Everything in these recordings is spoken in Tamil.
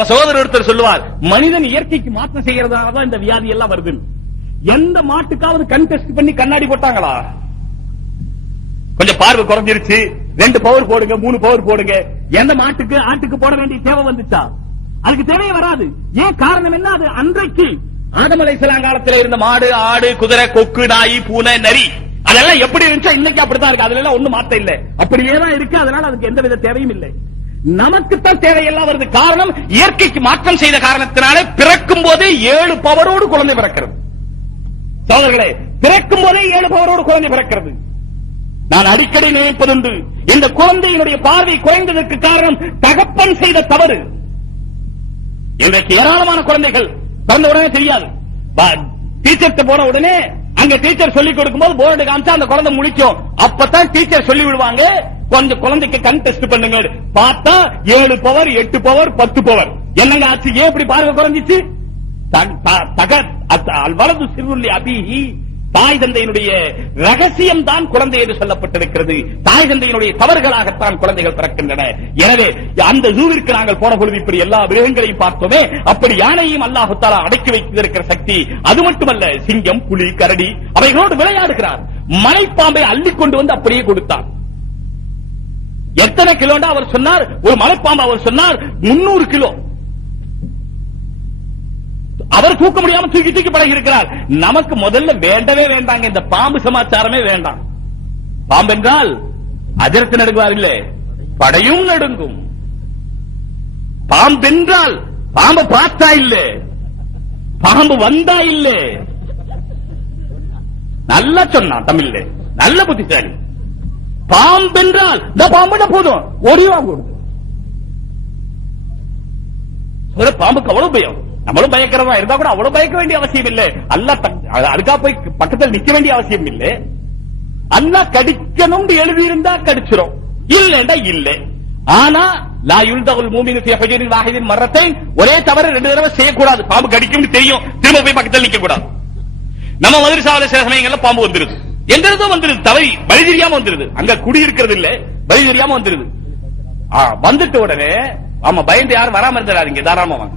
நம்ம சகோதரர் ஒருத்தர் சொல்லுவார், மனிதன் இயற்கைக்கு மாற்றம் செய்யறதுனாலதான் இந்த வியாதி எல்லாம் வருது. எந்த மாட்டுக்காவது கண் டெஸ்ட் பண்ணி கண்ணாடி போட்டாங்களா? கொஞ்சம் பார்வை குறைஞ்சிருச்சு, 2 பவர் போடுங்க, 3 பவர் போடுங்க. எந்த மாட்டுக்கு ஆட்டுக்கு போட வேண்டிய தேவை வந்துச்சா? அதுக்கு தேவையே வராது. ஏன் காரணம் என்ன? அது அன்றைக்கு ஆதம் அலைஹிஸ்ஸலாம் காலத்தில் இருந்த மாடு, ஆடு, குதிரை, கொக்கு, நாய், பூனை, நரி அதெல்லாம் எப்படி இருந்துச்சோ இன்னைக்கு அப்படித்தான் இருக்கு. அதுல எல்லாம் ஒண்ணும் மாற்றம் இல்ல, அப்படியே தான் இருக்கு. அதனால அதுக்கு எந்த வித தேவையும் இல்லை. நமக்குத்தான் தேவையெல்லாம் வருது. காரணம், இயற்கைக்கு மாற்றம் செய்த காரணத்தினாலே பிறக்கும் போதே 7 பவரோடு குழந்தை பிறக்கிறது. சோதர்களே, பிறக்கும் போதே 7 பவரோடு குழந்தை பிறக்கிறது. நான் அடிக்கடி நினைப்பதுண்டு, இந்த குழந்தையினுடைய பார்வை குறைந்ததற்கு காரணம் தகப்பன் செய்த தவறு. இன்றைக்கு ஏராளமான குழந்தைகள் பிறந்த உடனே தெரியாது. டீச்சர்கிட்ட போன உடனே அங்க டீச்சர் சொல்லிக் கொடுக்கும் போது போர்டு காமிச்சா அந்த குழந்தை முடிக்கும். அப்பதான் டீச்சர் சொல்லி விடுவாங்க, கொஞ்சம் குழந்தைக்கு கண் டெஸ்ட் பண்ணுங்க. பார்த்தா 7 பவர், 8 பவர், 10 பவர். என்னங்க ஆச்சு? ஏன் இப்படி பார்வை குறைஞ்சிச்சு? வலது சிறுள்ளி அபிஹி, தாய் தந்தையினுடைய ரகசியம் தான் குழந்தை என்று சொல்லப்பட்டிருக்கிறது. தாய் தந்தையினுடைய தவறுகளாகத்தான் குழந்தைகள் பிறக்கின்றன. எனவே அந்த ஜூவிற்கு நாங்கள் போன பொழுது இப்படி எல்லா மிருகங்களையும் பார்த்தோமே, அப்படி யானையும் அல்லாஹ் தஆலா அடக்கி வைத்திருக்கிற சக்தி. அது மட்டுமல்ல, சிங்கம், புலி, கரடி அவைகளோடு விளையாடுகிறார். மலைப்பாம்பை அள்ளி கொண்டு வந்து அப்படியே கொடுத்தார். எத்தனை கிலோண்டா அவர் சொன்னார்? ஒரு மலைப்பாம்பு அவர் சொன்னார் 300 கிலோ. அவர் தூக்க முடியாம தூக்கி தூக்கி பழகி இருக்கிறார். நமக்கு முதல்ல வேண்டவே வேண்டாங்க, இந்த பாம்பு சமாச்சாரமே வேண்டாம். பாம்பு என்றால் அஜரத்து நடுங்குவார் இல்ல, படையும் நடுங்கும். பாம்பு என்றால் பாம்பு பார்த்தா இல்ல, பாம்பு வந்தா இல்ல. நல்லா சொன்னான் தமிழ்ல, நல்ல புத்திசாலி. பாம்பு என்றால் இந்த பாம்பு போதும் ஓடிவா கொடுத்து. பாம்புக்கு அவ்வளவு பயம். நம்மளும் பயக்கிறதா இருந்தா கூட அவ்வளவு பயக்க வேண்டிய அவசியம் இல்லை. அல்லாஹ் அதுக்கா போய் பக்கத்தில் நிக்க வேண்டிய அவசியம் இல்லை. அல்லாஹ் கடிக்கணும் எழுதியிருந்தா கடிச்சிரும், இல்லைண்டா இல்லை. ஆனா லா யுல்தகுல் மூமினு ஃபீ ஹுஜரின் வாஹிதின் மர்ரத்தைன், ஒரே தவறு 2 தடவை செய்யக்கூடாது. பாம்பு கடிக்கும்னு தெரியும், திரும்ப போய் பக்கத்தில் நிக்க கூடாது. நம்ம மதரசாவில சில சமயங்கள்ல பாம்பு வந்துருது, எந்திரதும் வந்துருது, தவறி வழி தெரியாம வந்துருது. அங்க குடி இருக்கிறது இல்ல, வழி தெரியாம வந்துருது. வந்துட்ட உடனே ஆமா பயந்து யாரும் வராம இருந்தாருங்க, தாராளமா வாங்க.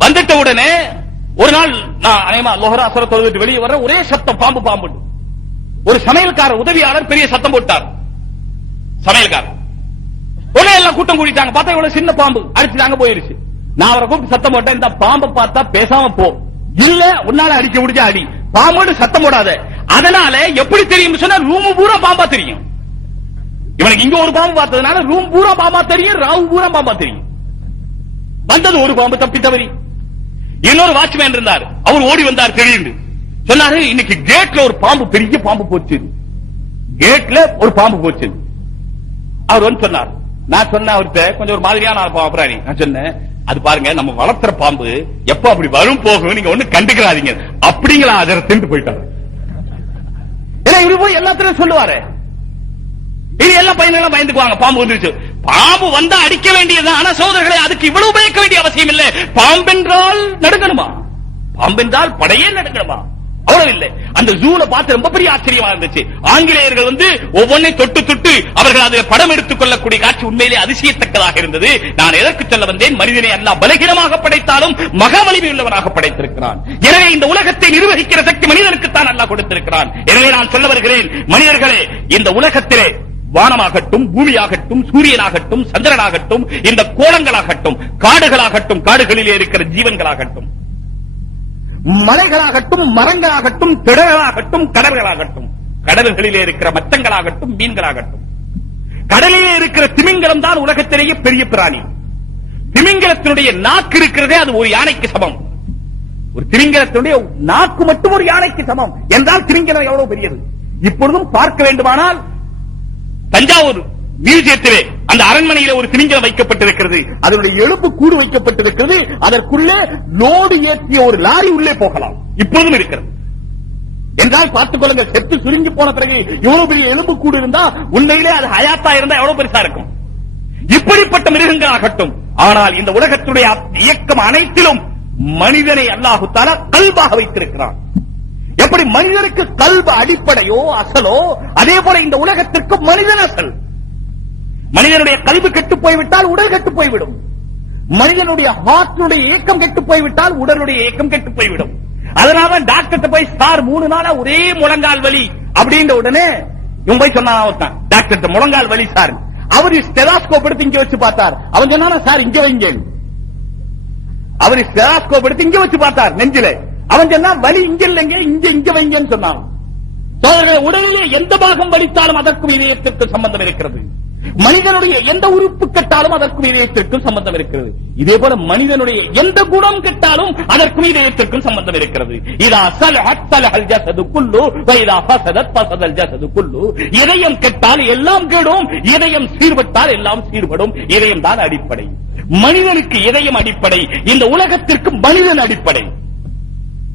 வந்துட்ட உடனே ஒரு நாள் நான் அநேகமா லோஹர் அஸ்ர தொழுதுட்டு வெளியே வர ஒரே சத்தம், பாம்பு பாம்பு. ஒரு சமையல்காரர் உதவியாளர் பெரிய சத்தம் போட்டார். சமையல்காரர் உடனே எல்லாம் கூட்டம் கூட்டிட்டாங்க. பார்த்தா இவ்வளவு சின்ன பாம்பு அடிச்சுட்டாங்க, போயிருச்சு. நான் அவரை கூப்பிட்டு சத்தம் போட்டேன், இந்த பாம்பை பார்த்தா பேசாம போ, இல்ல உன்னால அடிக்க முடிஞ்ச அடி, பாம்போடு சத்தம் போடாத. அதனால எப்படி தெரியும் சொன்னா, ரூம் பூரா பாம்பா தெரியும். இவனுக்கு இங்க ஒரு பாம்பு பார்த்ததுனால ரூம் பூரா பாம்பா தெரியும், ராவு பூரா பாம்பா தெரியும். வந்தது ஒரு பாம்பு தப்பி தவறி. இன்னொரு வாட்ச்மேன் இருந்தார், அவர் ஓடி வந்தார் திடீர்னு. சொன்னாரு, இன்னைக்கு கேட்ல ஒரு பாம்பு, பெரிய பாம்பு போச்சு, கேட்ல ஒரு பாம்பு போச்சு. அவர் வந்து சொன்னார். நான் சொன்ன அவர்கிட்ட கொஞ்சம் ஒரு மாதிரியான பிராணி. நான் சொன்னேன், அது பாருங்க நம்ம வளர்த்துற பாம்பு எப்ப அப்படி வரும் போகும், நீங்க ஒண்ணு கண்டுக்கிறாதீங்க அப்படிங்களா. அதை திண்டு போயிட்டாரு. ஏன்னா இவரு போய் எல்லாத்திலும் சொல்லுவாரு, இது எல்லாம் பையனெல்லாம் பயந்துக்குவாங்க, பாம்பு வந்துருச்சு. பாம்பு வந்தா அடிக்க வேண்டியது. ஆனா சோதரர்களே, அதுக்கு இவ்வளவு பயக்க வேண்டிய அவசியம் இல்லை. பாம்பென்றால் நடுங்கணுமா? பாம்பென்றால் படையே நடுங்கணுமா? அவ்வளவு இல்லை. அந்த ஜூல பார்த்து ரொம்ப பெரிய ஆச்சரியமா இருந்துச்சு. ஆங்கிலேயர்கள் வந்து ஒவ்வொன்றை தொட்டு தொட்டு அவர்கள் அதை படம் எடுத்துக் கொள்ளக்கூடிய காட்சி உண்மையிலே அதிசயத்தக்கதாக இருந்தது. நான் எதற்கு சொல்ல வந்தேன், மனிதனை அல்லாஹ் பலகீனமாக படைத்தாலும் மகா வலிமை உள்ளவனாக படைத்திருக்கிறான். எனவே இந்த உலகத்தை நிர்வகிக்கிற சக்தி மனிதனுக்குத்தான் அல்லாஹ் கொடுத்திருக்கிறான். எனவே நான் சொல்ல வருகிறேன், மனிதர்களே, இந்த உலகத்திலே வானமாகட்டும், பூமியாகட்டும், சூரியனாகட்டும், சந்திரனாகட்டும், இந்த கோலங்களாகட்டும், காடுகளாகட்டும், காடுகளிலே இருக்கிற ஜீவன்களாகட்டும், மலைகளாகட்டும், மரங்களாகட்டும், திடங்களாகட்டும், கடல்களாகட்டும், கடல்களிலே இருக்கிற மச்சங்களாகட்டும், மீன்களாகட்டும், கடலிலே இருக்கிற திமிங்கலம் தான் உலகத்திலேயே பெரிய பிராணி. திமிங்கலத்தினுடைய நாக்கு இருக்கிறதே, அது ஒரு யானைக்கு சமம். ஒரு திமிங்கலத்தினுடைய நாக்கு மட்டும் ஒரு யானைக்கு சமம் என்றால் திமிங்கலம் எவ்வளவு பெரியது. இப்பொழுதும் பார்க்க வேண்டுமானால் தஞ்சாவூர் மியூசியத்திலே அந்த அரண்மனையில ஒரு திமிங்கலம் வைக்கப்பட்டிருக்கிறது. அதனுடைய எலும்பு கூடு வைக்கப்பட்டிருக்கிறது. அதற்குள்ளே லோடு ஏற்றிய ஒரு லாரி உள்ளே போகலாம். இப்பொழுதும் இருக்கிறது என்றால் பார்த்துக் கொள்ளுங்கள். செத்து சுருங்கி போன பிறகு இவ்வளவு பெரிய எலும்பு கூடு இருந்தா உண்மையிலே அது ஹயாத்தா இருந்தா எவ்வளவு பெருசா இருக்கும். இப்படிப்பட்ட மிருகங்களாகட்டும். ஆனால் இந்த உலகத்துடைய இயக்கம் அனைத்திலும் மனிதனை அல்லாஹ் தஆலா கல்பாக வைத்திருக்கிறான். எப்படி மனிதனுக்கு கல்பு அடிப்படையோ அசலோ, அதே போல இந்த உலகத்திற்கு மனிதன் அசல். மனிதனுடைய கல்வி கெட்டு போய்விட்டால் உடல் கெட்டு போய்விடும். மனிதனுடைய ஹார்ட்டுடைய இயக்கம் கெட்டு போய்விட்டால் உடலுடைய இயக்கம் கெட்டு போய்விடும். அதனால டாக்டர் போய் சார் 3 நாளா ஒரே முழங்கால் வலி அப்படின்ற உடனே இவன் போய் சொன்னான், டாக்டர் முழங்கால் வலி சார். அவரு ஸ்டெதாஸ்கோப் எடுத்து இங்க வச்சு பார்த்தார். அவன் சொன்னா சார் இங்க வைங்க. அவரு ஸ்டெதாஸ்கோப் எடுத்து இங்க வச்சு பார்த்தார் நெஞ்சில. அவன் சொன்னா வலி இங்க இல்லைங்க, இங்க வைங்கன்னு சொன்னான். உடலிலே எந்த பாகம் வலித்தாலும் அதற்கும் இதயத்திற்கும் சம்பந்தம் இருக்கிறது. மனிதனுடைய எந்த உறுப்பு கெட்டாலும் அதற்கும் இதயத்திற்கும் சம்பந்தம் இருக்கிறது. இதே போல மனிதனுடைய எந்த குணம் கெட்டாலும் அதற்கும் இதயத்திற்கும் சம்பந்தம் இருக்கிறது. இதயம் கெட்டால் எல்லாம் கெடும், இதயம் சீர்பட்டால் எல்லாம் சீர்படும். இதயம் தான் அடிப்படை. மனிதனுக்கு இதயம் அடிப்படை, இந்த உலகத்திற்கு மனிதன் அடிப்படை.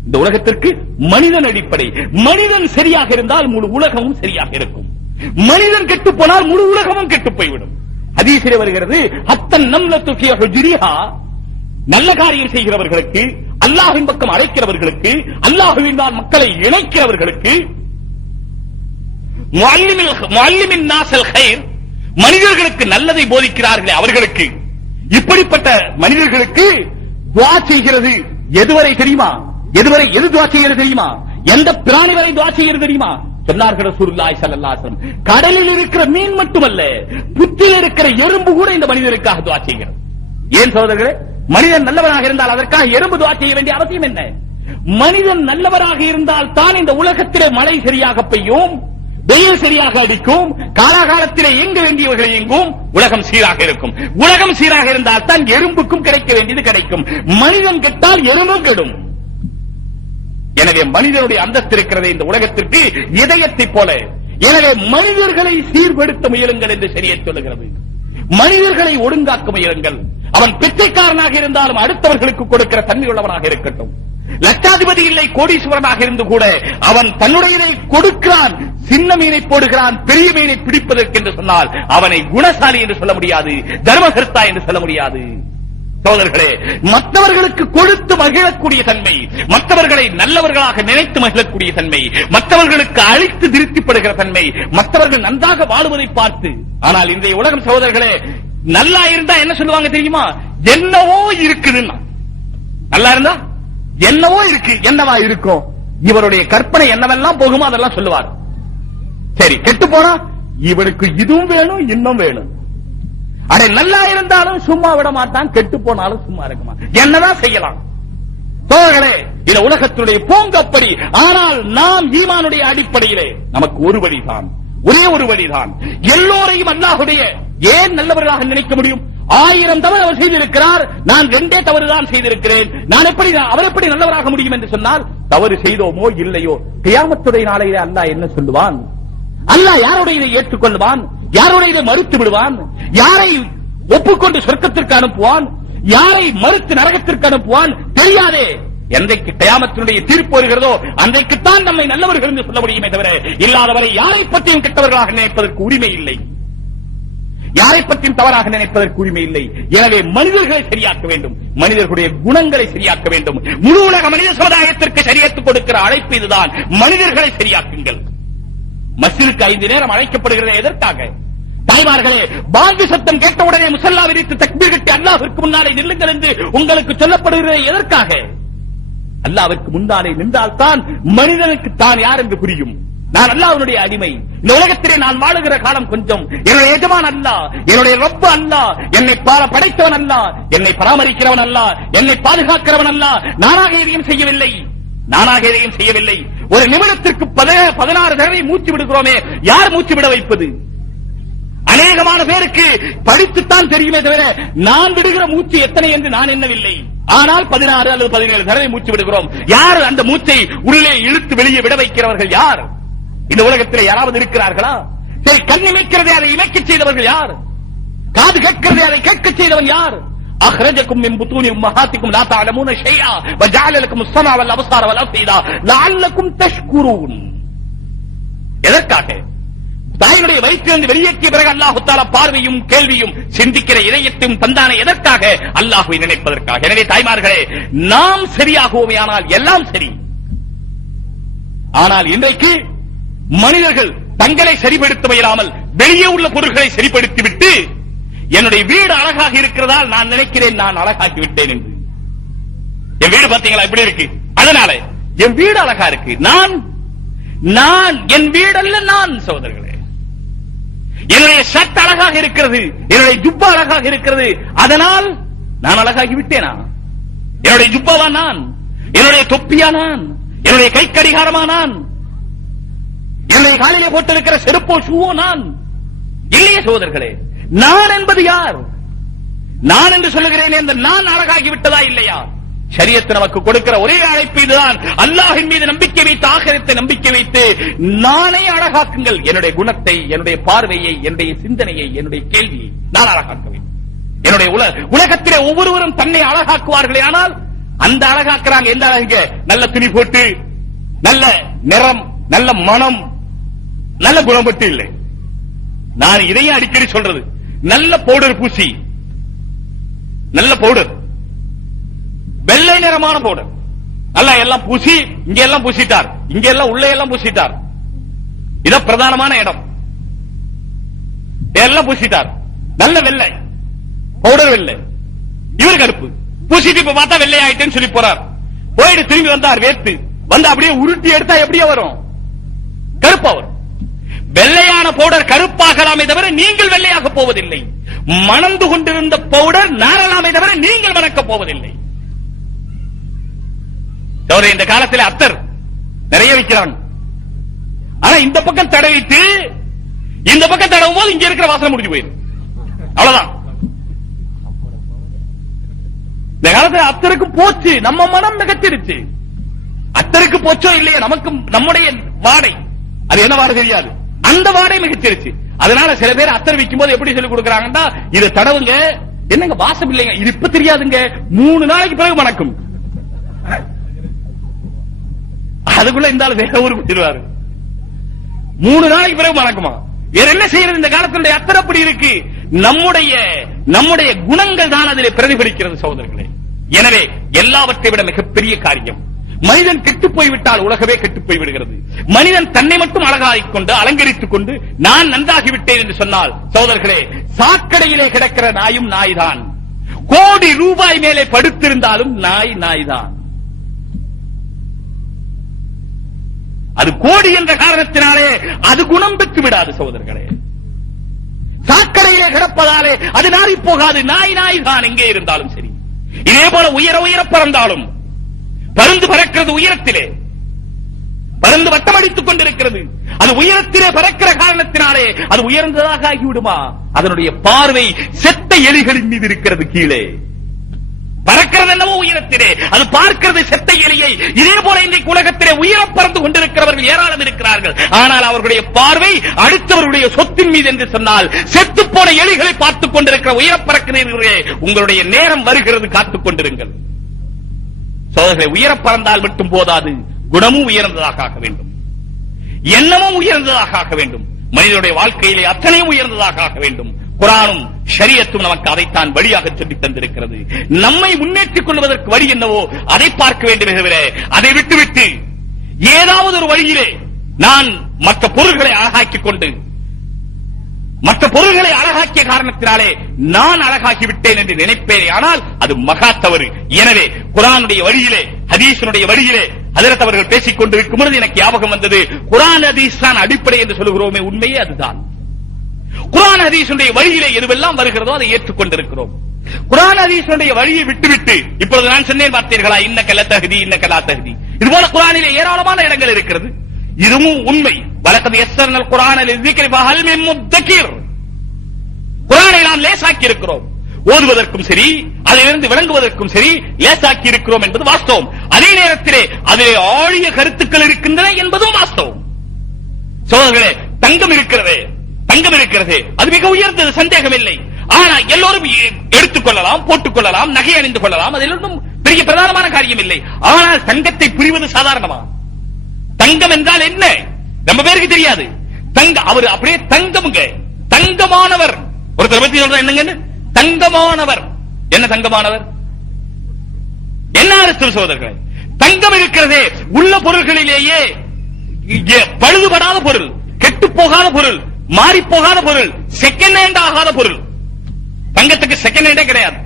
இந்த உலகத்திற்கு மனிதன் அடிப்படை. மனிதன் சரியாக இருந்தால் முழு உலகமும் சரியாக இருக்கும். மனிதன் கெட்டு போனால் முழு உலகமும் கெட்டு போய்விடும். ஹதீஸிலே வருகிறது, ஹத்தன் நம்லத்து ஃபீ ஹுஜ்ரிஹா, நல்ல காரியம் செய்கிறவர்களுக்கு, அல்லாஹ்வின் பக்கம் அழைக்கிறவர்களுக்கு, அல்லாஹ்வினால் மக்களை இணைக்கிறவர்களுக்கு, முஅல்லிமின் நாஸல் கைர், மனிதர்களுக்கு நல்லதை போதிக்கிறார்களே அவர்களுக்கு, இப்படிப்பட்ட மனிதர்களுக்கு துஆ செய்கிறது. எதுவரை தெரியுமா? எது துஆ செய்கிறது தெரியுமா? எந்த பிராணி வரை துஆ செய்கிறது தெரியுமா? சொன்னார்கள் ரசூலுல்லாஹி ஸல்லல்லாஹு அலைஹி வஸல்லம், கடலில் இருக்கிற மீன் மட்டுமல்ல, புற்றில் இருக்கிற எறும்பு கூட இந்த மனிதருக்காக துஆ செய்கிறது. ஏன் சகோதரர்களே? மனிதன் நல்லவராக இருந்தால் அதற்காக எறும்பு துஆ செய்ய வேண்டிய அவசியம் என்ன? மனிதன் நல்லவராக இருந்தால் தான் இந்த உலகத்திலே மழை சரியாக பெய்யும், வெயில் சரியாக அடிக்கும், காலாகாலத்திலே இயங்க வேண்டியவர்கள் இயங்கும், உலகம் சீராக இருக்கும். உலகம் சீராக இருந்தால் தான் எறும்புக்கும் கிடைக்க வேண்டியது கிடைக்கும். மனிதன் கெட்டால் எறும்பும் கெடும். எனவே மனிதனுடைய அந்தஸ்து இருக்கிறது இந்த உலகத்திற்கு இதயத்தை போல. எனவே மனிதர்களை சீர்படுத்த முயலுங்கள் என்று ஷரியத் சொல்லுகிறது. மனிதர்களை ஒழுங்காக்க முயலுங்கள். அவன் பிச்சைக்காரனாக இருந்தாலும் அடுத்தவர்களுக்கு கொடுக்கிற தன்மையுள்ளவனாக இருக்கட்டும். லட்சாதிபதி இல்லை, கோடீஸ்வரனாக இருந்து கூட அவன் தன்னுடையதை கொடுக்கிறான். சின்ன மீனை போடுகிறான், பெரிய மீனை பிடிப்பதற்கு என்று சொன்னால் அவனை குணசாலி என்று சொல்ல முடியாது, தர்மகர்த்தா என்று சொல்ல முடியாது. சோதர்களே, மற்றவர்களுக்கு கொடுத்து மகிழக்கூடிய தன்மை, மற்றவர்களை நல்லவர்களாக நினைத்து மகிழக்கூடிய தன்மை, மற்றவர்களுக்கு அழித்து திருப்திப்படுகிற தன்மை, மற்றவர்கள் நன்றாக வாழுவதை பார்த்து. ஆனால் இன்றைய உலகம் சகோதரர்களே, நல்லா இருந்தா என்ன சொல்லுவாங்க தெரியுமா? என்னவோ இருக்குதுன்னா. நல்லா இருந்தா என்னவோ இருக்கு, என்னவா இருக்கும், இவருடைய கற்பனை என்னவெல்லாம் போகுமோ அதெல்லாம் சொல்லுவார். சரி, கெட்டு போனா இவனுக்கு இதுவும் வேணும் இன்னும் வேணும். அடே, நல்லா இருந்தாலும் சும்மா விட மாட்டான், கெட்டு போனாலும் சும்மா இருக்க மாட்டான். என்னதான் செய்யலாம் சோழர்களே? இந்த உலகத்துடைய போங்கப்படி. ஆனால் நாம் ஈமானுடைய அடிப்படையிலே நமக்கு ஒரு வழிதான், ஒரே ஒரு வழிதான். எல்லோரையும் அல்லாஹ்வுடைய ஏன் நல்லவர்களாக நினைக்க முடியும்? 1000 தவறு அவர் செய்திருக்கிறார், நான் 2 தவறுதான் செய்திருக்கிறேன், நான் எப்படி அவர் எப்படி நல்லவராக முடியும் என்று சொன்னால், தவறு செய்தோமோ இல்லையோ கியாமத்துடைய நாளையிலே அல்லாஹ் என்ன சொல்லுவான்? அல்லாஹ் யாருடைய இதை ஏற்றுக்கொள்வான், யாருடைய இதை மறுத்து விடுவான், யாரை ஒப்புக்கொண்டு சொர்க்கத்திற்கு அனுப்புவான், யாரை மறுத்து நரகத்திற்கு அனுப்புவான் தெரியாதே. என்றைக்கு கியாமத்தினுடைய தீர்ப்பு வருகிறதோ அன்றைக்குத்தான் நம்மை நல்லவர்கள் என்று சொல்ல முடியுமே தவிர, இல்லாதவரை யாரை பற்றியும் கெட்டவர்களாக நினைப்பதற்கு உரிமை இல்லை, யாரை பற்றியும் தவறாக நினைப்பதற்கு உரிமை இல்லை. எனவே மனிதர்களை சரியாக்க வேண்டும், மனிதர்களுடைய குணங்களை சரியாக்க வேண்டும். முழு உலக மனித சமுதாயத்திற்கு ஷரியத் கொடுக்கிற அழைப்பு இதுதான், மனிதர்களை சரியாக்குங்கள். மஸ்ஜிதுக்கு 5 நேரம் அழைக்கப்படுகிறது எதற்காக? தாய்மார்களே, பாங்கு சத்தம் கேட்டவுடனே முஸல்லா விரித்து தக்பீர் கட்டி அல்லாஹ்விற்கு முன்னாலே நில்லுங்கள் என்று உங்களுக்கு சொல்லப்படுகிறது எதற்காக? அல்லாஹ்விற்கு முன்னாலே நின்றால் தான் மனிதனுக்கு தான் யார் என்று புரியும். நான் அல்லாஹ்வுடைய அடிமை, இந்த உலகத்திலே நான் வாழுகிற காலம் கொஞ்சம். என்னுடைய எஜமான் அல்லாஹ், என்னுடைய ரப்பு அல்லாஹ், என்னை படைத்தவன் அல்லாஹ், என்னை பராமரிக்கிறவன் அல்லாஹ், என்னை பாதுகாக்கிறவன் அல்லாஹ். நானாக எதையும் செய்யவில்லை, நானாக எதையும் செய்யவில்லை. ஒரு நிமிடத்திற்கு 16 தடவை மூச்சு விடுகிறோமே, யார் மூச்சு விட வைப்பது? அநேகமான பேருக்கு படித்துத்தான் தெரியுமே தவிர நான் விடுகிற மூச்சு எத்தனை என்று நான் எண்ணவில்லை. ஆனால் 16 அல்லது 17 தடவை மூச்சு விடுகிறோம். யார் அந்த மூச்சை உள்ளே இழுத்து வெளியே விட வைக்கிறவர்கள்? யார் இந்த உலகத்தில் யாராவது இருக்கிறார்களா? சரி, கண் இமைக்கிறதை அதை இமைக்கச் செய்தவர்கள் யார்? காது கேட்கிறதை அதை கேட்கச் செய்தவன் யார்? அஹ்ரஜக்கும் மின் புத்தூனி உம்மஹாத்திக்கும் லா தஅலமூன ஷைஆ வஜஅல லக்கும் ஸ்-ஸமஅ வல் அப்ஸார வல் அஃபீதா லஅல்லக்கும் தஷ்குரூன். எதற்காக? தாயினுடைய வயிற்றிலிருந்து வெளியேற்றிய பிறகு அல்லாஹ் தஆலா பார்வையும் கேள்வியும் சிந்திக்கிற இதயத்தையும் தந்தானே எதற்காக? அல்லாஹ்வை நினைப்பதற்காக. எனவே தாய்மார்களே, நாம் சரியாகுவோமேயானால் எல்லாம் சரி. ஆனால் இன்றைக்கு மனிதர்கள் தங்களை சரிபடுத்த முயலாமல் வெளியே உள்ள பொருட்களை சரிப்படுத்தி விட்டு என்னுடைய வீடு அழகாக இருக்கிறதால் நான் நினைக்கிறேன் நான் அழகாக்கி விட்டேன் என்று. என் வீடு பாத்தீங்களா எப்படி இருக்கு? அதனால என் வீடு அழகா இருக்கு. நான் என் வீடல்ல நான் சகோதரர்களே. என்னுடைய ஷர்ட் அழகாக இருக்கிறது, என்னுடைய ஜுப்பா அழகாக இருக்கிறது, அதனால் நான் அழகாகி விட்டேனா? என்னுடைய ஜுப்பாவா நான்? என்னுடைய தொப்பியா நான்? என்னுடைய கை கடிகாரமா நான்? என்னுடைய காலிலே போட்டிருக்கிற செருப்போ ஷூவோ நான்? இல்லையே சகோதரர்களே. நான் என்பது யார்? நான் என்று சொல்லுகிறேன், இந்த நான் அழகாகி விட்டதா இல்லையா? ஷரியத் நமக்கு கொடுக்கிற ஒரே அழைப்பு இதுதான். அல்லாஹ்வின் மீது நம்பிக்கை வைத்து, ஆகிரத்தை நம்பிக்கை வைத்து நானே அழகாக்குங்கள். என்னுடைய குணத்தை, என்னுடைய பார்வையை, என்னுடைய சிந்தனையை, என்னுடைய கேள்வியை நான் அழகாக்க வேண்டும். என்னுடைய உலகத்திலே ஒவ்வொருவரும் தன்னை அழகாக்குவார்களே, ஆனால் அந்த அழகாக்குறாங்க எந்த அழகுங்க? நல்ல துணி போட்டு, நல்ல நிறம், நல்ல மனம், நல்ல குணம் மட்டும் இல்லை. நான் இதையும் அடிக்கடி சொல்றது, நல்ல பவுடர் பூசி, நல்ல பவுடர், வெள்ளை நிறமான பவுடர் நல்லா எல்லாம் பூசி, இங்க எல்லாம் பூசிட்டார், இங்க எல்லாம் உள்ள எல்லாம் பூசிட்டார். இத பிரதானமான இடம், எல்லாம் பூசிட்டார். நல்ல வெள்ளை பவுடர், வெள்ளை. இவர் கருப்பு பூசிட்டு இப்ப பார்த்தா வெள்ளை ஆயிட்டேன்னு சொல்லி போறார். போயிட்டு திரும்பி வந்தார், வேர்த்து வந்து அப்படியே உருட்டி எடுத்தா எப்படியா வரும்? கருப்பா வரும். வெள்ளையான பவுடர் கருப்பாகலாமே தவிர நீங்கள் வெள்ளையாக போவதில்லை. மணந்து கொண்டிருந்த பவுடர் நாரலாமே தவிர நீங்கள் மணக்க போவதில்லை. இந்த காலத்தில் அத்தர் நிறைய விற்கிறாங்க. ஆனா இந்த பக்கம் தடவிட்டு இந்த பக்கம் தடவும் போது இங்க இருக்கிற வாசனை முடிஞ்சு போயிடும். அவ்வளவுதான். இந்த காலத்தில் அத்தருக்கு போச்சு, நம்ம மனம் மிகச்சிருச்சு. அத்தருக்கு போச்சோ இல்லையா, நமக்கு நம்முடைய வாடை, அது என்ன வாடை தெரியாது, அந்த வாடை மிகச்சிருச்சு. அதனால சில பேர் அத்தர் விற்கும் போது எப்படி சொல்லி கொடுக்கறாங்கன்னா, இதை தடவுங்க, என்னங்க வாசம் இல்லைங்க, இது இப்ப தெரியாதுங்க, 3 நாளைக்கு பிறகு மணக்கும். அதுக்குள்ள இந்த ஆள் வேற ஊருக்கு போயிடுவாரு. 3 நாளைக்கு பிறகு மணக்குமா? வேற என்ன செய்யறது? இந்த காலத்தினுடைய அத்தர் அப்படி இருக்கு. நம்முடைய குணங்கள் தான் அதிலே பிரதிபலிக்கிறது சகோதரர்களே. எனவே எல்லாவற்றை விட மிகப்பெரிய காரியம், மனிதன் கெட்டு போய்விட்டால் உலகமே கெட்டு போய் விடுகிறது. மனிதன் தன்னை மட்டும் அழகாகிக் கொண்டு அலங்கரித்துக் கொண்டு நான் நன்றாகிவிட்டேன் என்று சொன்னால் சகோதரர்களே, சாக்கடையிலே கிடக்கிற நாயும் நாய்தான். கோடி ரூபாய் மேலே படுத்திருந்தாலும் நாய்தான். அது கோடி என்ற காரணத்தினாலே அது குணம் பெற்று விடாது சகோதரர்களே. சாக்கடையிலே கிடப்பதாலே அது நாரி போகாது. நாய் தான் எங்கே இருந்தாலும் சரி. இதே போல உயர பறந்தாலும், பருந்து பறக்கிறது உயரத்திலே, பருந்து வட்டமடித்துக் கொண்டிருக்கிறது. அது உயரத்திலே பறக்கிற காரணத்தினாலே அது உயர்ந்ததாக ஆகிவிடுமா? அதனுடைய பார்வை செத்த எலிகளின் மீது இருக்கிறது. கீழே பறக்கிறது என்னவோ உயரத்திலே, அது பார்க்கிறது செத்த எலியை. இதே போல இன்றைக்கு உலகத்திலே உயரம் பறந்து கொண்டிருக்கிறவர்கள் ஏராளம் இருக்கிறார்கள். ஆனால் அவர்களுடைய பார்வை அடுத்தவர்களுடைய சொத்தின் மீது என்று சொன்னால், செத்து போன எலிகளை பார்த்துக் கொண்டிருக்கிற உயரம் பறக்கிறீர்களே, உங்களுடைய நேரம் வருகிறது, காத்துக் கொண்டிருங்கள் சோதனை. உயரம் பறந்தால் மட்டும் போதாது, குணமும் உயர்ந்ததாக ஆக வேண்டும், எண்ணமும் உயர்ந்ததாக ஆக வேண்டும், மனிதனுடைய வாழ்க்கையிலே அத்தனையும் உயர்ந்ததாக ஆக வேண்டும். குர்ஆனும் ஷரியத்தும் நமக்கு அதைத்தான் வழியாக சொல்லித் தந்திருக்கிறது. நம்மை முன்னேற்றிக் கொள்வதற்கு வழி என்னவோ அதை பார்க்க வேண்டுமே தவிர, அதை விட்டுவிட்டு ஏதாவது ஒரு வழியிலே நான் மற்ற பொருள்களை அழகாக்கிக் கொண்டு, மற்ற பொருள்களை அழகாக்கிய காரணத்தினாலே நான் அழகாக்கி விட்டேன் என்று நினைப்பேனே, ஆனால் அது மகா தவறு. எனவே குர்ஆனுடைய வழியிலே, ஹதீஸினுடைய வழியிலே ஹஜ்ரத் அவர்கள் பேசிக் கொண்டிருக்கும் பொழுது எனக்கு ஞாபகம் வந்தது, குர்ஆன் ஹதீஸ் தான் அடிப்படை என்று சொல்கிறோமே, உண்மையே அதுதான். குர்ஆன் ஹதீஸுடைய வழியிலே எதுவெல்லாம் வருகிறதோ அதை ஏற்றுக்கொண்டிருக்கிறோம். குர்ஆன் ஹதீஸுடைய வழியை விட்டுவிட்டு, இப்பொழுது நான் சொன்னேன் பார்த்தீர்களா, இன்னக லதஹ்தி இன்னக லா தஹ்தி, இதுபோல குர்ஆனிலே ஏராளமான இடங்கள் இருக்கிறது. இதுவும் உண்மை. வலகத் யஸ்ஸர்னல் குர்ஆன லிஸ்ஸிக்ரி ஃபஹல் மின் முத்தகிர், குர்ஆனை நாம் லேசாக்கி இருக்கிறோம். ஓதுவதற்கும் சரி, அதிலிருந்து விளங்குவதற்கும் சரி லேசாக்கி இருக்கிறோம் என்பது வாஸ்தவம். அதே நேரத்திலே அதிலே ஆழிய கருத்துக்கள் இருக்கின்றன என்பதும் வாஸ்தவம். சோதர்களே, தங்கம் இருக்கிறது, அது மிக உயர்ந்தது, சந்தேகம் இல்லை. ஆனால் எல்லோரும் எடுத்துக்கொள்ளலாம், போட்டுக் கொள்ளலாம், நகை அணிந்து கொள்ளலாம், அதில் ஒன்றும் பெரிய பிரதானமான காரியம் இல்லை. ஆனால் தங்கத்தை புரிவது சாதாரணமா? தங்கம் என்றால் என்ன நம்ம பேருக்கு தெரியாது. அவர் அப்படியே தங்கமுங்க, தங்கமானவர். ஒருத்தர் பத்தி சொல்ற என்னங்க, தங்கமானவர். என்ன தங்கமானவர்? என்ன அர்த்தம் சகோதரர்களே? தங்கம் இருக்கிறதே, உள்ள பொருள்களிலேயே பழுதுபடாத பொருள், கெட்டு போகாத பொருள், மாறி போகாத பொருள், செகண்ட் ஹேண்ட் ஆகாத பொருள். தங்கத்துக்கு செகண்ட் ஹேண்டே கிடையாது.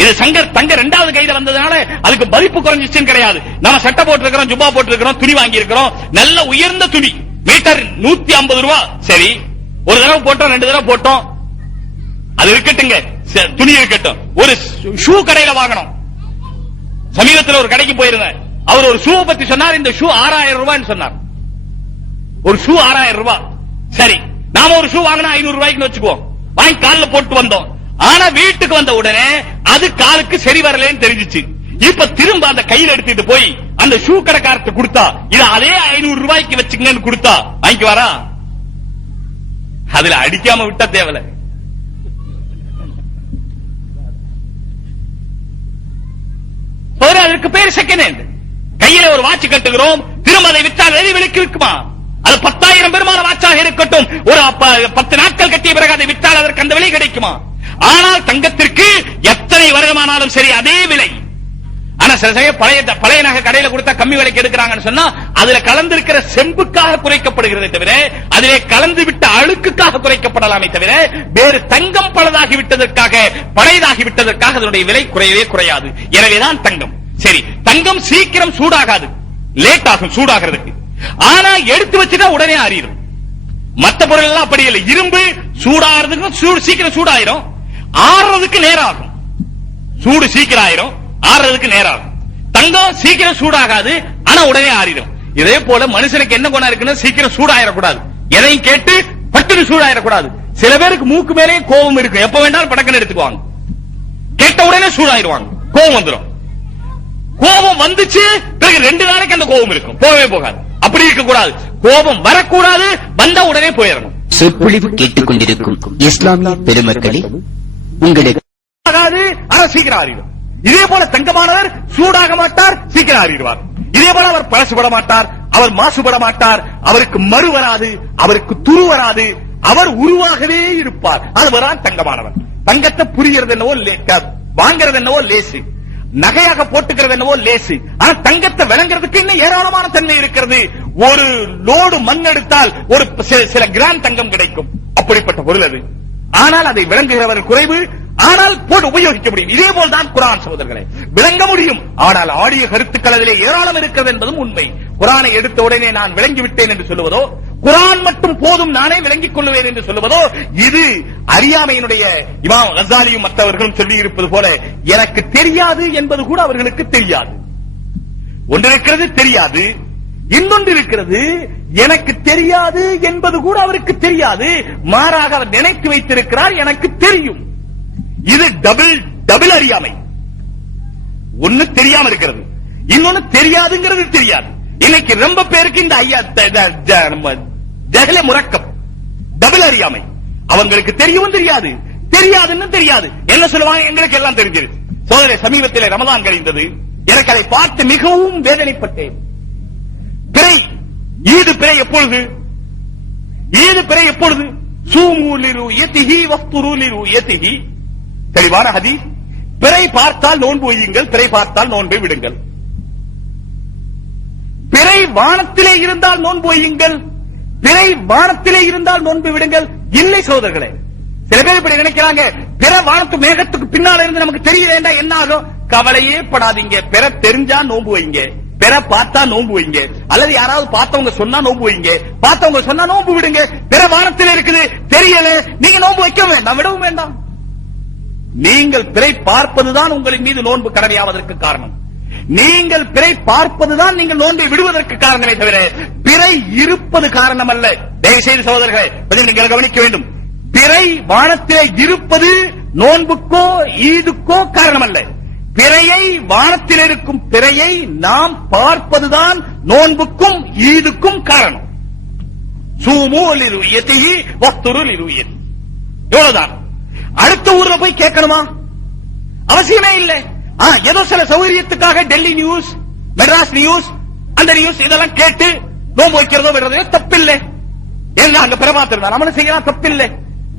இது தங்க இரண்டாவது கையில வந்ததுனால அதுக்கு மதிப்பு குறைஞ்சிச்சுன்னு கிடையாது. நம்ம சட்டை போட்டிருக்கிறோம், ஜுப்பா போட்டிருக்கிறோம், துணி வாங்கி இருக்கிறோம், நல்ல உயர்ந்த துணி, மீட்டர் 150 ரூபாய். சரி, ஒரு தடவை போட்டோம், 2 தடவை போட்டோம், அது இருக்கட்டுங்க, துணி இருக்கட்டும். ஒரு ஷூ கடையில வாங்கணும். சமீபத்தில் ஒரு கடைக்கு போயிருந்தேன். அவர் ஒரு ஷூ பத்தி சொன்னார். இந்த ஷூ 6000 ரூபாய்ன்னு சொன்னார். ஒரு ஷூ 6000 ரூபாய். சரி, நாம ஒரு ஷூ வாங்கினா 500 ரூபாய்க்கு வச்சுக்குவோம். வாங்கி காலில் போட்டு வந்தோம். ஆனா வீட்டுக்கு வந்த உடனே அது காலுக்கு சரி வரலன்னு தெரிஞ்சிச்சு. இப்ப திரும்ப அந்த கையில எடுத்துட்டு போய் அந்த ஷூ கடைக்காரத்தை கொடுத்தா, இது அதே 500 ரூபாய்க்கு வச்சுங்கன்னு கொடுத்தா வாங்கி வரா? அதுல அடிக்காம விட்டா தேவல. அதற்கு பேர் செகண்ட் ஹேண்ட். கையில ஒரு வாட்ச் கட்டுகிறோம், திரும்ப அதை விற்றால் எது விலைக்கு விற்குமா? அது 10,000 பெருமான வாட்சாக இருக்கட்டும், ஒரு 10 நாட்கள் கட்டிய பிறகு அதை விற்றால் அதற்கு அந்த விலை கிடைக்குமா? ஆனால் தங்கத்திற்கு எத்தனை வருடமானாலும் சரி அதே விலை. ஆனா சில சமயம் பழைய நகை கடையில கொடுத்தா கம்மி விலைக்கு எடுக்கிறாங்கன்னு சொன்னா அதுல கலந்திருக்கிற செம்புக்காக குறைக்கப்படுகிறதே தவிர அதிலே கலந்து விட்ட அழுக்குக்காக குறைக்கப்படலாமே தவிர வேறு தங்கம் பழுதாகி விட்டதற்காக, பழையதாகி விட்டதற்காக அதனுடைய விலை குறையவே குறையாது. எனவேதான் தங்கம். சரி, தங்கம் சீக்கிரம் சூடாகாது, லேட் ஆகும் சூடாகிறதுக்கு. ஆனா எடுத்து வச்சுட்டா உடனே அறியும். மற்ற பொருள் எல்லாம் அப்படி இல்லை. இரும்பு சூடாகிறதுக்கு சீக்கிரம் சூடாயிரும், ஆறுறதுக்கு நேரம் ஆகும். சூடு சீக்கிரம் ஆயிரும், ஆறுறதுக்கு நேரம் ஆகும். தங்கம் சீக்கிரம் சூடாகாது, ஆனா உடனே ஆறிடும். இதே போல மனுஷனுக்கு என்ன குணம் இருக்குன்னு சீக்கிரம் சூடாயிடக்கூடாது. எதையும் கேட்டு பட்டுன்னு சூடாயிடக்கூடாது. சில பேருக்கு மூக்கு மேலே கோபம் இருக்கு, எப்ப வேண்டாலும் படக்குன்னு எடுத்துக்குவாங்க. கேட்ட உடனே சூடாயிருவாங்க, கோபம் வந்துடும். கோபம் வந்துச்சு பிறகு 2 நாளைக்கு அந்த கோபம் இருக்கும், போகவே போகாது. அப்படி இருக்க கூடாது. கோபம் வரக்கூடாது, வந்த உடனே போயிடணும். சொற்பொழிவு கேட்டுக்கொண்டிருக்கும் இஸ்லாமிய பெருமக்களே, உங்களுக்கு சீக்கிரம் ஆறிடும். இதே போல தங்கமானவர் சூடாக மாட்டார், சீக்கிரம் ஆறிடுவார். இதே போல அவர் பழசுபட மாட்டார், அவர் மாசுபட மாட்டார், அவருக்கு மறு வராது, அவருக்கு துரு வராது, அவர் உருவாகவே இருப்பார். அதுவரான் தங்கமானவர். தங்கத்தை புரிகிறது என்னவோ, வாங்கிறது என்னவோ லேசு, நகையாக போட்டுக்கிறது என்னவோ லேசு. ஆனா தங்கத்தை விளங்குறதுக்கு இன்னும் ஏராளமான தன்மை இருக்கிறது. ஒரு லோடு மண் எடுத்தால் ஒரு சில கிராம் தங்கம் கிடைக்கும். அப்படிப்பட்ட பொருள் அது. ஆனால் அதை விளங்குகிறவர் குறைவு. ஆனால் போட்டு உபயோகிக்க முடியும். இதே போல்தான் குர்ஆன் சகோதரர்களே, விளங்க முடியும். ஆனால் ஆடிய கருத்துக்கள் அதிலே ஏராளம் இருக்கிறது என்பதும் உண்மை. குர்ஆனை எடுத்த உடனே நான் விளங்கிவிட்டேன் என்று சொல்லுவதோ, குர்ஆன் மட்டும் போதும் நானே விளங்கிக் கொள்வேன் என்று சொல்லுவதோ, இது அறியாமையினுடைய இமாம் கஸாலியும் மற்றவர்களும் சொல்லி இருப்பது போல எனக்கு தெரியாது என்பது கூட அவர்களுக்கு தெரியாது. ஒன்று இருக்கிறது தெரியாது, இன்னொன்று இருக்கிறது எனக்கு தெரியாது என்பது கூட அவருக்கு தெரியாது. மாறாக அவர் நினைத்து வைத்திருக்கிறார் எனக்கு தெரியும். இது டபுள் அறியாமை. ஒன்னு தெரியாம இருக்கிறது, இன்னொன்னு தெரியாதுங்கிறது தெரியாது. இன்னைக்கு ரொம்ப பேருக்கு இந்த ஜஹல முரக்கம், டபுள் அறியாமை. அவங்களுக்கு தெரியவும் தெரியாது, தெரியாதுன்னு தெரியாது. என்ன சொல்லுவாங்க, எங்களுக்கு எல்லாம் தெரிஞ்சிருச்சு. சோதனை சமீபத்தில் ரமதான் கழிந்தது. எனக்கு அதை பார்த்து மிகவும் வேதனைப்பட்டேன். பிறை, ஈது பிறை எப்பொழுது? ஈது பிறை எப்பொழுது? சூமூலிரு யதிஹி வஃப்துருலிரு யதிஹி. தெளிவான ஹதீஸ். பிறை பார்த்தால் நோன்பு வையுங்கள், பிறை பார்த்தால் நோன்பை விடுங்கள். பிறை வானத்திலே இருந்தால் நோன்பு வையுங்கள், பிறை வானத்திலே இருந்தால் நோன்பு விடுங்கள். இல்லை சகோதரர்களே, சில பேர் இப்படி நினைக்கிறாங்க. பிற வானத்து மேகத்துக்கு பின்னால இருந்து நமக்கு தெரியல என்ன ஆகும்? கவலையே படாதீங்க. பிற தெரிஞ்சா நோன்பு வைங்க, பிற பார்த்தா நோன்பு வைங்க, அல்லது யாராவது பார்த்தவங்க சொன்னா நோன்பு வைங்க, பார்த்தவங்க சொன்னா நோன்பு விடுங்க. பிற வானத்தில் இருக்குது, தெரியல, நீங்க நோன்பு வைக்க வேண்டாம், விடவும் வேண்டாம். நீங்கள் பிறை பார்ப்பதுதான் உங்களின் மீது நோன்பு கடமையாவதற்கு காரணம். நீங்கள் பிறை பார்ப்பதுதான் நீங்கள் நோன்பை விடுவதற்கு காரணமே தவிர பிறை இருப்பது காரணம் அல்ல. தயவுசெய்து சகோதரர்களே, நீங்கள் கவனிக்க வேண்டும். பிறை வானத்திலே இருப்பது நோன்புக்கோ ஈதுக்கோ காரணம் அல்ல. பிறையை, வானத்தில் இருக்கும் பிறையை நாம் பார்ப்பதுதான் நோன்புக்கும் ஈதுக்கும் காரணம். சூமூலிரு யதிஹி வஃப்துருலிரு யதிஹி. இவ்வளவுதான். அடுத்த ஊர்ல போய் கேட்கணுமா? அவசியமே இல்லை. ஏதோ சில சௌகரியத்துக்காக டெல்லி நியூஸ், மெட்ராஸ் நியூஸ், அந்த நியூஸ் இதெல்லாம் கேட்டு நோன்பு வைக்கிறதோ விடுறதோ தப்பில்லை. ஏன்னா அங்க பிரபாத்திருந்தா நம்மளும் செய்யலாம், தப்பில்லை.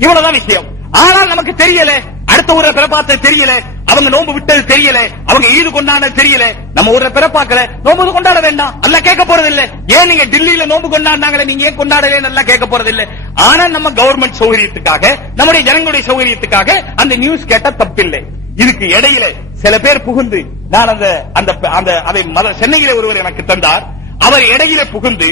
இவ்வளவுதான் விஷயம். ஆனால் நமக்கு தெரியல, அடுத்த ஊரை பிரபாத்த தெரியல, அவங்க நோன்பு விட்டது தெரியல, அவங்க ஈது கொண்டாட தெரியல, நம்ம ஊர்ல பிறப்பாக்கல, நோன்பு கொண்டாட வேண்டாம், அல்ல கேட்க போறது இல்ல. ஏன் நீங்க டெல்லியில நோன்பு கொண்டாடினாங்களே, நீங்க ஏன் கொண்டாடல, நல்லா கேட்க போறது இல்ல. ஆனா நம்ம கவர்மெண்ட் சௌகரியத்துக்காக, நம்முடைய ஜனங்களுடைய சௌகரியத்துக்காக அந்த நியூஸ் கேட்ட தப்பில்லை. இதுக்கு இடையில சில பேர் புகுந்து, நான் அதை சென்னையில ஒருவர் எனக்கு தந்தார். அவர் இடையில புகுந்து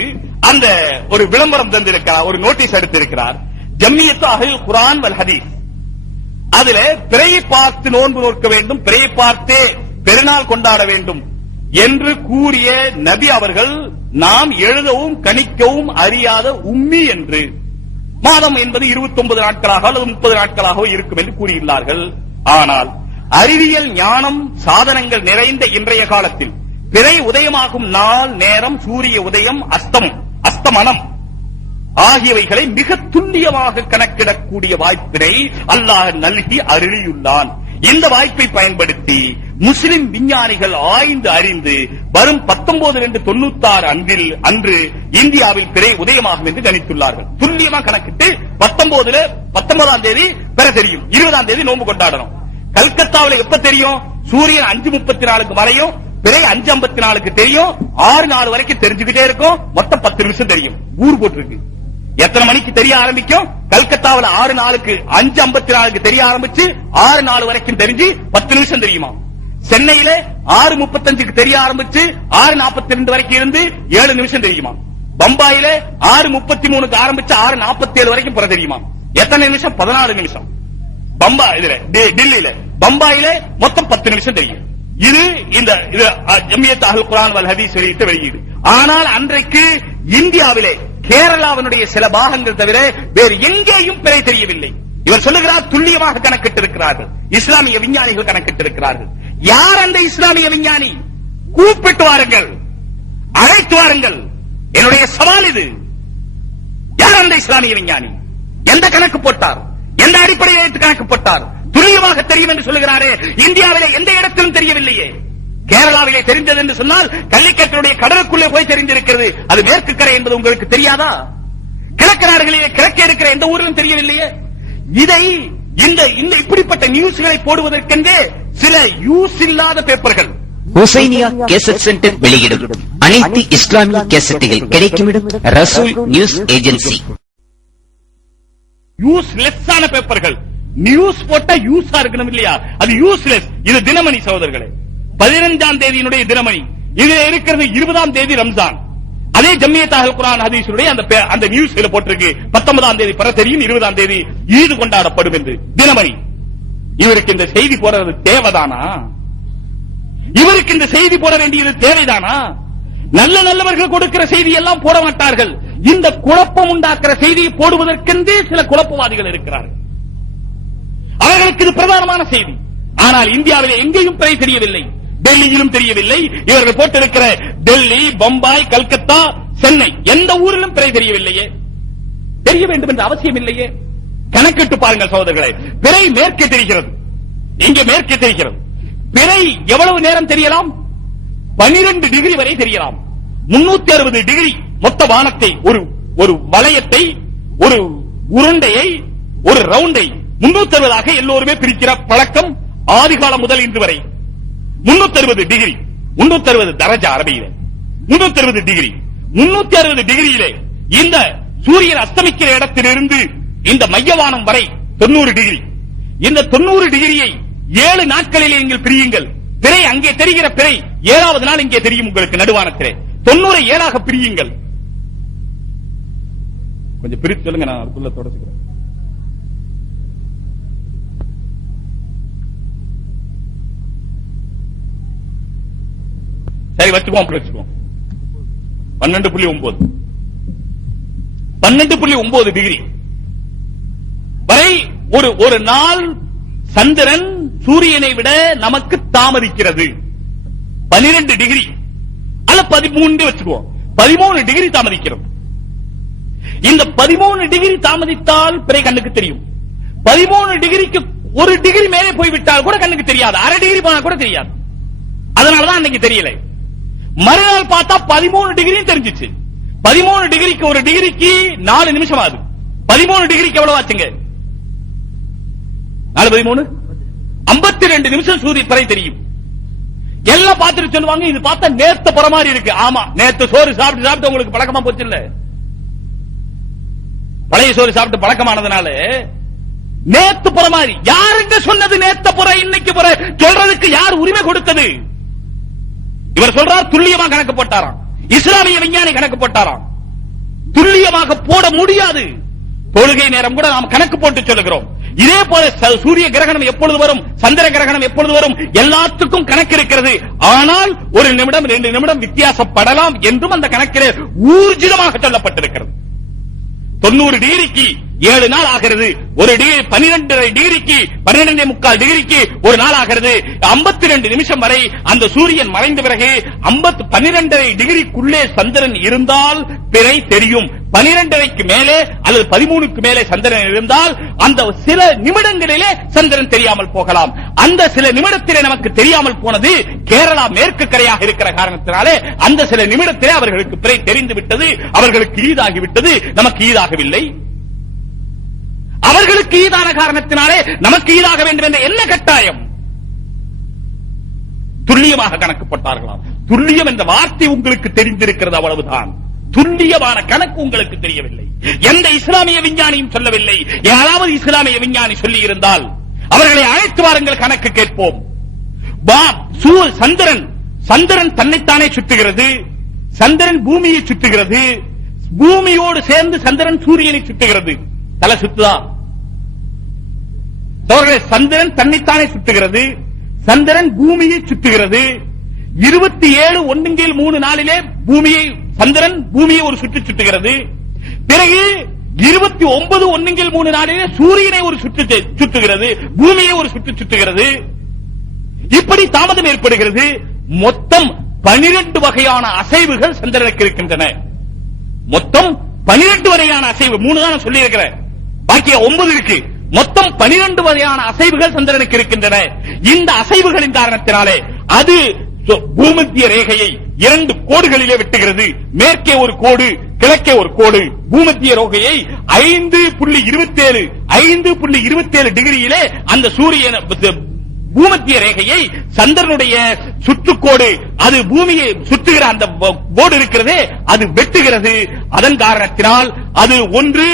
அந்த ஒரு விளம்பரம் தந்திருக்கிறார், ஒரு நோட்டீஸ் எடுத்திருக்கிறார். ஜம்மியத்து அஹ்லுல் குர்ஆன் வல் ஹதீஸ், அதுல பிறையை பார்த்து நோன்பு நோக்க வேண்டும், பிறையை பார்த்தே பெருநாள் கொண்டாட வேண்டும் என்று கூறிய நபி அவர்கள் நாம் எழுதவும் கணிக்கவும் அறியாத உம்மி என்று, மாதம் என்பது 29 நாட்களாக அல்லது 30 நாட்களாக இருக்கும் என்று கூறியுள்ளார்கள். ஆனால் அறிவியல் ஞானம் சாதனங்கள் நிறைந்த இன்றைய காலத்தில் பிறை உதயமாகும் நாள், நேரம், சூரிய உதயம், அஸ்தமனம் ஆகியவைகளை மிக துல்லியமாக கணக்கிடக்கூடிய வாய்ப்பினை அல்லாஹ் நல்கி அருளியுள்ளான். இந்த வாய்ப்பை பயன்படுத்தி முஸ்லிம் விஞ்ஞானிகள் ஆய்ந்து அறிந்து வரும் 19/2/96 அன்று இந்தியாவில் பிறை உதயமாகும் என்று கணித்துள்ளார்கள். துல்லியமாக கணக்கிட்டு 19ஆம் தேதி பெற தெரியும், 20ஆம் தேதி நோன்பு கொண்டாடணும். கல்கத்தாவில் எப்ப தெரியும்? சூரியன் 5:34 வரையும், பிறை 5:54 தெரியும், 6:04 வரைக்கும் தெரிஞ்சுக்கிட்டே இருக்கும். மொத்தம் 10 நிமிஷம் தெரியும். ஊர் போட்டிருக்கு. எத்தனை மணிக்கு தெரிய ஆரம்பிக்கும்? கல்கத்தாவில் 6:04 5:54 தெரிய ஆரம்பிச்சு 6:04 வரைக்கும் தெரிஞ்சு 10 நிமிஷம் தெரியுமா? சென்னையில 6:35 தெரிய ஆரம்பிச்சு 6:42 வரைக்கும் இருந்து 7 நிமிஷம் தெரியுமா? பம்பாயில 6:33 ஆரம்பிச்சு 6:47 வரைக்கும் பிற தெரியுமா? எத்தனை நிமிஷம்? 14 நிமிஷம். டெல்லியில பம்பாயில மொத்தம் 10 நிமிஷம் தெரியும். இது இந்த ஜம்மியத் அஹ்லுல் குர்ஆன் வல் ஹதீஸ் வெளியிட்ட வெளியீடு. ஆனால் அன்றைக்கு இந்தியாவிலே கேரளாவினுடைய சில பாகங்கள் தவிர வேறு எங்கேயும் பிறை தெரியவில்லை. இவர் சொல்லுகிறார் துல்லியமாக கணக்கிட்டிருக்கிறார்கள், இஸ்லாமிய விஞ்ஞானிகள் கணக்கிட்டிருக்கிறார்கள். யார் அந்த இஸ்லாமிய விஞ்ஞானி? கூப்பிட்டு வாருங்கள், அழைத்து வாருங்கள். என்னுடைய சவால் இது. யார் அந்த இஸ்லாமிய விஞ்ஞானி? எந்த கணக்கு போட்டார்? எந்த அடிப்படையில் கணக்கு போட்டார்? துல்லியமாக தெரியும் என்று சொல்லுகிறாரே, இந்தியாவிலே எந்த இடத்திலும் தெரியவில்லையே. கேரளாவிலே தெரிந்தது என்று சொன்னால் கள்ளிக்கட்டுடைய கடலுக்குள்ளே போய் தெரிந்திருக்கிறது. அது மேற்கு கரை என்பது உங்களுக்கு தெரியாதா? கிழக்கு நாடுகளிலே கிழக்கே இருக்கிற எந்த ஊரிலும் தெரியவில்லையே. இதை இந்த இப்படிப்பட்ட நியூஸ்களை போடுவதற்கென்றே சில யூஸ் இல்லாத பேப்பர்கள். ஹுசைனியா கேசட் சென்டர் வெளியிடும் அனைத்து இஸ்லாமிய கேசட்டுகள் கிடைக்கும் இடம் ரசூல் நியூஸ் ஏஜென்சி. யூஸ்லெஸ் ஆன பேப்பர்கள். நியூஸ் போட்டா யூஸா இருக்கணும் இல்லையா? அது யூஸ்லெஸ். இது தினமணி சகோதரர்களே, 15ஆம் தேதியினுடைய தினமணி. இதுல இருக்கிறது 20ஆம் தேதி ரம்ஜான். அதே ஜம்மியத் அஹ்லுல் குர்ஆன் ஹதீஸுடைய அந்த நியூஸ்ல போட்டிருக்கு 19ஆம் தேதி பிற தெரியும், 20ஆம் தேதி ஈது கொண்டாடப்படும் என்று. தினமணி. இவருக்கு இந்த செய்தி போடுறது தேவைதானா? இவருக்கு இந்த செய்தி போட வேண்டியது தேவைதானா? நல்லவர்கள் கொடுக்கிற செய்தி எல்லாம் போட மாட்டார்கள். இந்த குழப்பம் உண்டாக்குற செய்தியை போடுவதற்கென்றே சில குழப்பவாதிகள் இருக்கிறார்கள். அவர்களுக்கு இது பிரதானமான செய்தி. ஆனால் இந்தியாவில் எங்கேயும் பிறை தெரியவில்லை, டெல்லியிலும் தெரியவில்லை. இவர்கள் போட்டிருக்கிற டெல்லி, பம்பாய், கல்கத்தா, சென்னை எந்த ஊரிலும் பிறை தெரியவில்லையே. தெரிய வேண்டும் என்ற அவசியம் இல்லையே. கணக்கிட்டு பாருங்கள் சகோதரர்களே. பிறை மேற்கே தெரிகிறது, இங்கே மேற்கே தெரிகிறது. பிறை எவ்வளவு நேரம் தெரியலாம்? 12 டிகிரி வரை தெரியலாம். 360 டிகிரி மொத்த வானத்தை, ஒரு வளையத்தை, ஒரு உருண்டையை, ஒரு ரவுண்டை 360 எல்லோருமே பிரிக்கிற பழக்கம் ஆதிகாலம் முதல் இன்று வரை. 360 டிகிரி, 360 தரஜா அரபியில 360 டிகிரி. 360 டிகிரியிலே இந்த சூரியன் அஸ்தமிக்கிற இடத்திலிருந்து இந்த மையவானம் வரை 90 டிகிரி. இந்த 90 டிகிரியை 7 நாட்களிலே நீங்கள் பிரியுங்கள். பிறை அங்கே தெரிகிற பிறை 7வது நாள் இங்கே தெரியும் உங்களுக்கு நடுவானத்திலே. 90 7ஆக பிரியுங்கள். கொஞ்சம் பிரித்து சொல்லுங்க, நான் அதுக்குள்ள தொடச்சுக்கிறேன். சரி வச்சுக்குவோம், அப்படி வச்சுக்குவோம். 12.9 12.9 டிகிரி வரை ஒரு நாள் சந்திரன் சூரியனை விட நமக்கு தாமதிக்கிறது. 12 டிகிரி அல்ல 13 வச்சுக்குவோம். 13 டிகிரி தாமதிக்கிறது. இந்த 13 டிகிரி தாமதித்தால் பிறை கண்ணுக்கு தெரியும். 13 டிகிரிக்கு 1 டிகிரி மேலே போய்விட்டால் கூட கண்ணுக்கு தெரியாது. அரை டிகிரி போனா கூட தெரியாது. அதனாலதான் அன்னைக்கு தெரியல. மறுநாள் பார்த்தா 13 டிகிரியும் தெரிஞ்சிச்சு. 13 டிகிரிக்கு 1 டிகிரிக்கு 4 நிமிஷம் ஆகுது. 13 டிகிரிக்கு எவ்வளவு ஆச்சுங்க? 4 13 52 நிமிஷம் சூரிய பிறை தெரியும். எல்லாம் பார்த்துட்டு சொல்லுவாங்க, இது பார்த்தா நேத்து போற மாதிரி இருக்கு. ஆமா, நேத்து சோறு சாப்பிட்டு சாப்பிட்டு உங்களுக்கு பழக்கமா போச்சு இல்ல, பழைய சோறு சாப்பிட்டு பழக்கமானதுனால நேத்து போற மாதிரி. யாருங்க சொன்னது நேத்த புற இன்னைக்கு புற சொல்றதுக்கு யார் உரிமை கொடுத்தது? இவர் சொல்றார் துல்லியமாக கணக்கு போட்டாராம், இஸ்லாமிய விஞ்ஞானி கணக்கு போட்டாராம். துல்லியமாக போட முடியாது. தொழுகை நேரம் கூட நாம் கணக்கு போட்டு சொல்லுகிறோம். இதே போல சூரிய கிரகணம் எப்பொழுது வரும், சந்திர கிரகணம் எப்பொழுது வரும், எல்லாத்துக்கும் கணக்கு இருக்கிறது. ஆனால் 1 நிமிடம் 2 நிமிடம் வித்தியாசப்படலாம் என்றும் அந்த கணக்கிலே ஊர்ஜிதமாக சொல்லப்பட்டிருக்கிறது. 90 டிகிரிக்கு 7 நாள் ஆகிறது. ஒரு டிகிரி 12 டிகிரிக்கு 12.25 டிகிரிக்கு ஒரு நாள் ஆகிறது. 52 நிமிஷம் வரை அந்த சூரியன் மறைந்த பிறகு 12 டிகிரிக்குள்ளே சந்திரன் இருந்தால் பிறை தெரியும். 12க்கு மேலே அல்லது 13க்கு மேலே சந்திரன் இருந்தால் அந்த சில நிமிடங்களிலே சந்திரன் தெரியாமல் போகலாம். அந்த சில நிமிடத்திலே நமக்கு தெரியாமல் போனது கேரளா மேற்கு கரையாக இருக்கிற காரணத்தினாலே அந்த சில நிமிடத்திலே அவர்களுக்கு பிறை தெரிந்து விட்டது, அவர்களுக்கு ஈதாகிவிட்டது, நமக்கு ஈதாகவில்லை. அவர்களுக்கு ஈதான காரணத்தினாலே நமக்கு ஈதாக வேண்டும் என்ற என்ன கட்டாயம்? துல்லியமாக கணக்கு போட்டார்களாம். துல்லியம் என்ற வார்த்தை உங்களுக்கு தெரிந்திருக்கிறது, அவ்வளவுதான். துல்லியமான கணக்கு உங்களுக்கு தெரியவில்லை. எந்த இஸ்லாமிய விஞ்ஞானியும் சொல்லவில்லை. யாராவது இஸ்லாமிய விஞ்ஞானி சொல்லி இருந்தால் அவர்களை அழைத்து வாருங்கள், கணக்கு கேட்போம். சந்திரன் தன்னைத்தானே சுற்றுகிறது, சந்திரன் பூமியை சுற்றுகிறது, பூமியோடு சேர்ந்து சந்திரன் சூரியனை சுற்றுகிறது. தலை சுத்துதா? சந்திரன் தன்னைத்தானே சுற்றுகிறது, சந்திரன் பூமியை சுற்றுகிறது. 27 நாளிலே சந்திரன் பூமியை ஒரு சுற்று சுற்றுகிறது. பிறகு 29 நாளிலே சூரியனை ஒரு சுற்று சுற்றுகிறது, பூமியை ஒரு சுற்று சுற்றுகிறது. இப்படி தாமதம் ஏற்படுகிறது. மொத்தம் 12 வகையான அசைவுகள் சந்திரனுக்கு இருக்கின்றன. மொத்தம் 12 வகையான அசைவு. 3 தான் சொல்லி இருக்கிறேன், பாக்கிய 9 இருக்கு. மொத்தம் 12 வகையான அசைவுகள் சந்திரனுக்கு இருக்கின்றன. இந்த அசைவுகளின் காரணத்தினாலே அது பூமத்திய ரேகையை 2 கோடுகளிலே வெட்டுகிறது. மேற்கே ஒரு கோடு, கிழக்கே ஒரு கோடு. பூமத்திய ரேகையை 5.27 டிகிரியிலே அந்த சூரியன் பூமத்திய ரேகையை சந்திரனுடைய சுற்றுக்கோடு, அது பூமியை சுற்றுகிற அந்த கோடு இருக்கிறதே, அது வெட்டுகிறது. அதன் காரணத்தினால் அது ஒன்று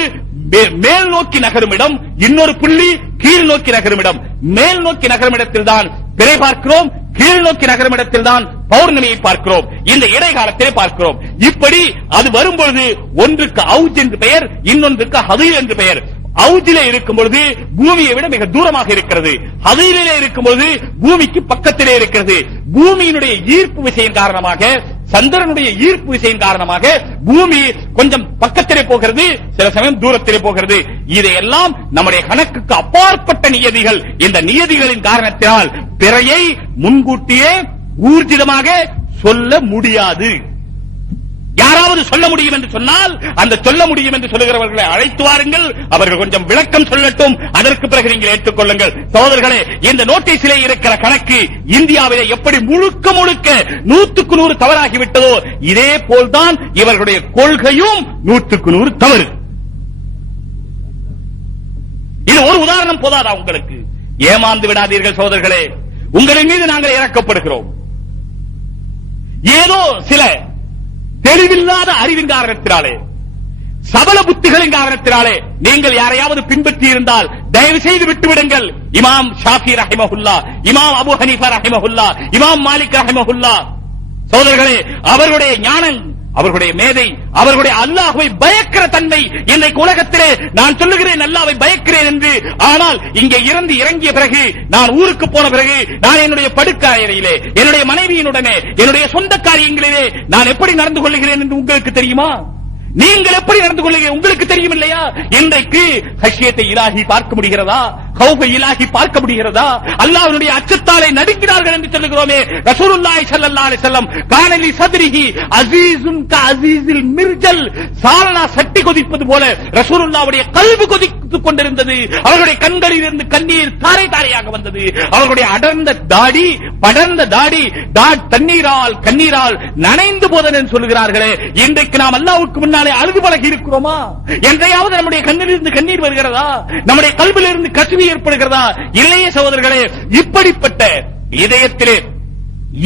மேல் நோக்கி நகரும் இடம், இன்னொரு புள்ளி கீழ் நோக்கி நகரும் இடம். மேல் நோக்கி நகரும் இடத்தில் தான் பிறை பார்க்கிறோம், கீழ் நோக்கி நகரும் இடத்தில் தான் பௌர்ணமியை பார்க்கிறோம். இந்த இடைக்காலத்திலே பார்க்கிறோம். இப்படி அது வரும்பொழுது ஒன்றுக்கு அவுஜ் என்று பெயர், இன்னொன்றுக்கு ஹதீர் என்று பெயர். அவுஜிலே இருக்கும் பொழுது பூமியை விட மிக தூரமாக இருக்கிறது, ஹதீரிலே இருக்கும் பொழுது பூமிக்கு பக்கத்திலே இருக்கிறது. பூமியினுடைய ஈர்ப்பு விசையின் காரணமாக, சந்திரனுடைய ஈர்ப்பு விசையின் காரணமாக பூமி கொஞ்சம் பக்கத்திலே போகிறது, சில சமயம் தூரத்திலே போகிறது. இதையெல்லாம் நம்முடைய கணக்குக்கு அப்பாற்பட்ட நியதிகள். இந்த நியதிகளின் காரணத்தினால் பிறையை முன்கூட்டியே ஊர்ஜிதமாக சொல்ல முடியாது. யாராவது சொல்ல முடியும் என்று சொன்னால் அந்த சொல்ல முடியும் என்று சொல்லுகிறவர்களை அழைத்து வாருங்கள், அவர்கள் கொஞ்சம் விளக்கம் சொல்லட்டும், அதற்கு பிறகு நீங்கள் ஏற்றுக்கொள்ளுங்கள். சகோதரர்களே, இந்த நோட்டீஸிலே இருக்கிற கணக்கு இந்தியாவிலே எப்படி முழுக்க 100% தவறாகிவிட்டதோ இதே போல்தான் இவர்களுடைய கொள்கையும் 100% தவறு. இது ஒரு உதாரணம் போதாதா உங்களுக்கு? ஏமாந்து விடாதீர்கள் சகோதரர்களே, உங்களின் மீது நாங்கள் இறக்கப்படுகிறோம். ஏதோ சில தெளிவில்லாத அறிவின் காரணத்தினாலே, சபல புத்திகளின் காரணத்தினாலே நீங்கள் யாரையாவது பின்பற்றி இருந்தால் தயவு செய்து விட்டுவிடுங்கள். இமாம் ஷாஃபி ரஹிமஹுல்லா, இமாம் அபு ஹனீஃபா ரஹிமஹுல்லா, இமாம் மாலிக் ரஹிமஹுல்லா, சகோதரர்களே, அவர்களுடைய ஞானம், அவர்களுடைய மேதை, அவர்களுடைய அல்லாஹ்வை பயக்கிற தன்மை இன்றைக்கு உலகத்திலே, நான் சொல்லுகிறேன் அல்லாஹ்வை பயக்கிறேன் என்று, ஆனால் இங்கே இறங்கிய பிறகு, நான் ஊருக்கு போன பிறகு, நான் என்னுடைய படுக்கை அறையிலே என்னுடைய மனைவியினுடனே என்னுடைய சொந்த காரியங்களிலே நான் எப்படி நடந்து கொள்கிறேன் என்று உங்களுக்கு தெரியுமா? நீங்கள் எப்படி நடந்து கொள்ளுங்க உங்களுக்கு தெரியும் இல்லையா? இன்றைக்கு ஹஷ்யத்தை இலாஹி பார்க்க முடிகிறதா? கௌஃபை இலாஹி பார்க்க முடிகிறதா? அல்லாஹ்வுடைய அச்சத்தாலே நடுங்கினார்கள் என்று சொல்லுகிறோமே. ரசூலுல்லாஹி ஸல்லல்லாஹு அலைஹி வஸல்லம் கானலி சத்ரிஹி அஸீஸுன் கஅஸீஸில் மிர்ஜல், சாலனா சட்டி கொதிப்பது போல ரசூலுல்லாஹ்வுடைய கல்பு கொதித்துக் கொண்டிருந்தது. அவர்களுடைய கண்களில் இருந்து கண்ணீர் தாரை தாரையாக வந்தது. அவர்களுடைய அடர்ந்த தாடி படர்ந்த தாடி தண்ணீரால் கண்ணீரால் நனைந்து போதன் சொல்லுகிறார்களே, இன்றைக்கு நாம் அல்லாஹ்வுக்கு முன்னாலே அழுது பழகி இருக்கிறோமா? என்றையாவது நம்முடைய கண்ணிலிருந்து கண்ணீர் வருகிறதா? நம்முடைய கல்வியிலிருந்து கசிவு ஏற்படுகிறதா? இல்லையே சகோதரர்களே. இப்படிப்பட்ட இதயத்திலே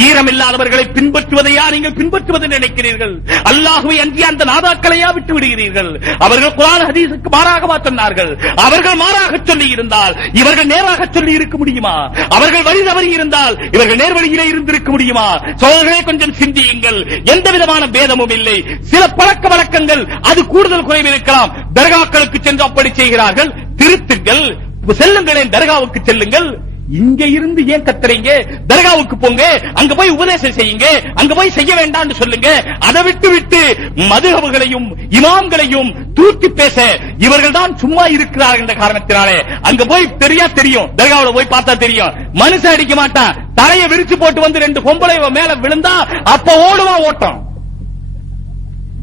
ஈரமில்லாதவர்களை பின்பற்றுவதையா நீங்கள் பின்பற்றுவதை நினைக்கிறீர்கள்? அல்லாஹ்வை அஞ்சிய அந்த நாதாக்களையா விட்டு விடுகிறீர்கள்? அவர்கள் குர்ஆன் ஹதீஸுக்கு மாறாகவா சொன்னார்கள்? அவர்கள் மாறாக சொல்லி இருந்தால் இவர்கள் நேராக சொல்லி இருக்க முடியுமா? அவர்கள் வழி தவறி இருந்தால் இவர்கள் நேர்வழியிலே இருந்திருக்க முடியுமா? சோதர்களே, கொஞ்சம் சிந்தியுங்கள். எந்த விதமான பேதமும் இல்லை. சில பழக்க வழக்கங்கள் அது கூடுதல் குறைவு இருக்கலாம். தர்காக்களுக்கு சென்று அப்படி செய்கிறார்கள். திருத்துங்கள், செல்லுங்களேன், தர்காவுக்கு செல்லுங்கள். இங்க இருந்து ஏன் கத்துறீங்க? தர்காவுக்கு போங்க, அங்க போய் உபதேசம் செய்யுங்க, அங்க போய் செய்ய வேண்டாம் சொல்லுங்க. அதை விட்டு விட்டு மதுஹபுகளையும் இமாம்களையும் தூக்கி பேச இவர்கள் தான் சும்மா இருக்கிறார்கள் என்ற காரணத்தினாலே அங்க போய் தெரியும். தர்காவுல போய் பார்த்தா தெரியும். மனுஷன் அடிக்க மாட்டான். தலையை விரிச்சு போட்டு வந்து 2 பொம்பளை மேல விழுந்தா அப்ப ஓடுவான் ஓட்டம்.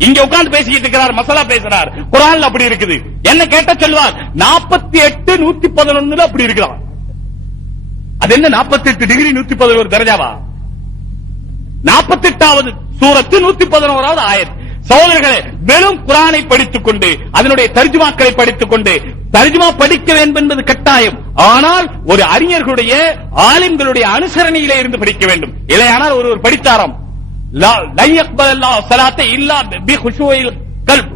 இங்க உட்கார்ந்து பேசிக்கிட்டு இருக்கிறார், மசாலா பேசுறார். குர்ஆன்ல அப்படி இருக்குது. என்ன கேட்ட சொல்வார் 48 111 அப்படி இருக்கலாம். அது என்ன 48 டிகிரி 111 தரஜாவா? 48வது சூரத்து 111வது ஆயத். சகோதரர்களே, வெறும் குர்ஆனை படித்துக் கொண்டு அதனுடைய தர்ஜுமாக்களை படித்துக் கொண்டு தர்ஜுமா படிக்க வேண்டும் என்பது கட்டாயம். ஆனால் ஒரு அறிஞர்களுடைய ஆலிம்களுடைய அனுசரணையிலே இருந்து படிக்க வேண்டும். இல்லையானால் ஒருவர் படித்தாராம் லா யக்பலல்லாஹு ஸலாத்தை இல்லா பிகுஷூஇல் கல்ப்.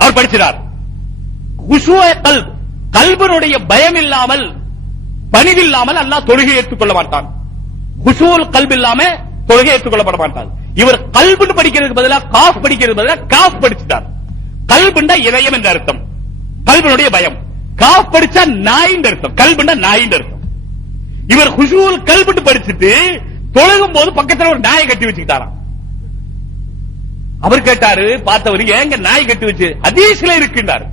அவர் படிச்சார் குஷூஇ கல்ப். கல்பனுடைய பயம் இல்லாமல் பணிவில்லாமல் அல்லாஹ் தொழுகை ஏற்றுக்கொள்ள மாட்டான். குஷூல் கல்ப் இல்லாம தொழுகை ஏற்றுக்கொள்ளப்பட மாட்டான். இவர் கல்புன்னு படிக்கிறதுக்கு பதிலா காஃப் படிக்கிறதுக்கு பதிலா காஃப் படிச்சுட்டார். கல்புண்டா இதயம் என்ற அர்த்தம், கல்பனுடைய பயம். காஃப் படிச்சா நாயின்னு அர்த்தம், கல்புண்டா நாயின்னு அர்த்தம். இவர் குஷூல் கல்புன்னு படிச்சுட்டு தொழுகும் போது பக்கத்துல ஒரு நாயை கட்டி வச்சுக்கிட்டாராம். அவர் கேட்டாரு, பார்த்தவர், ஏங்க நாய் கட்டி வச்சு? ஹதீஸ்ல இருக்கின்றார்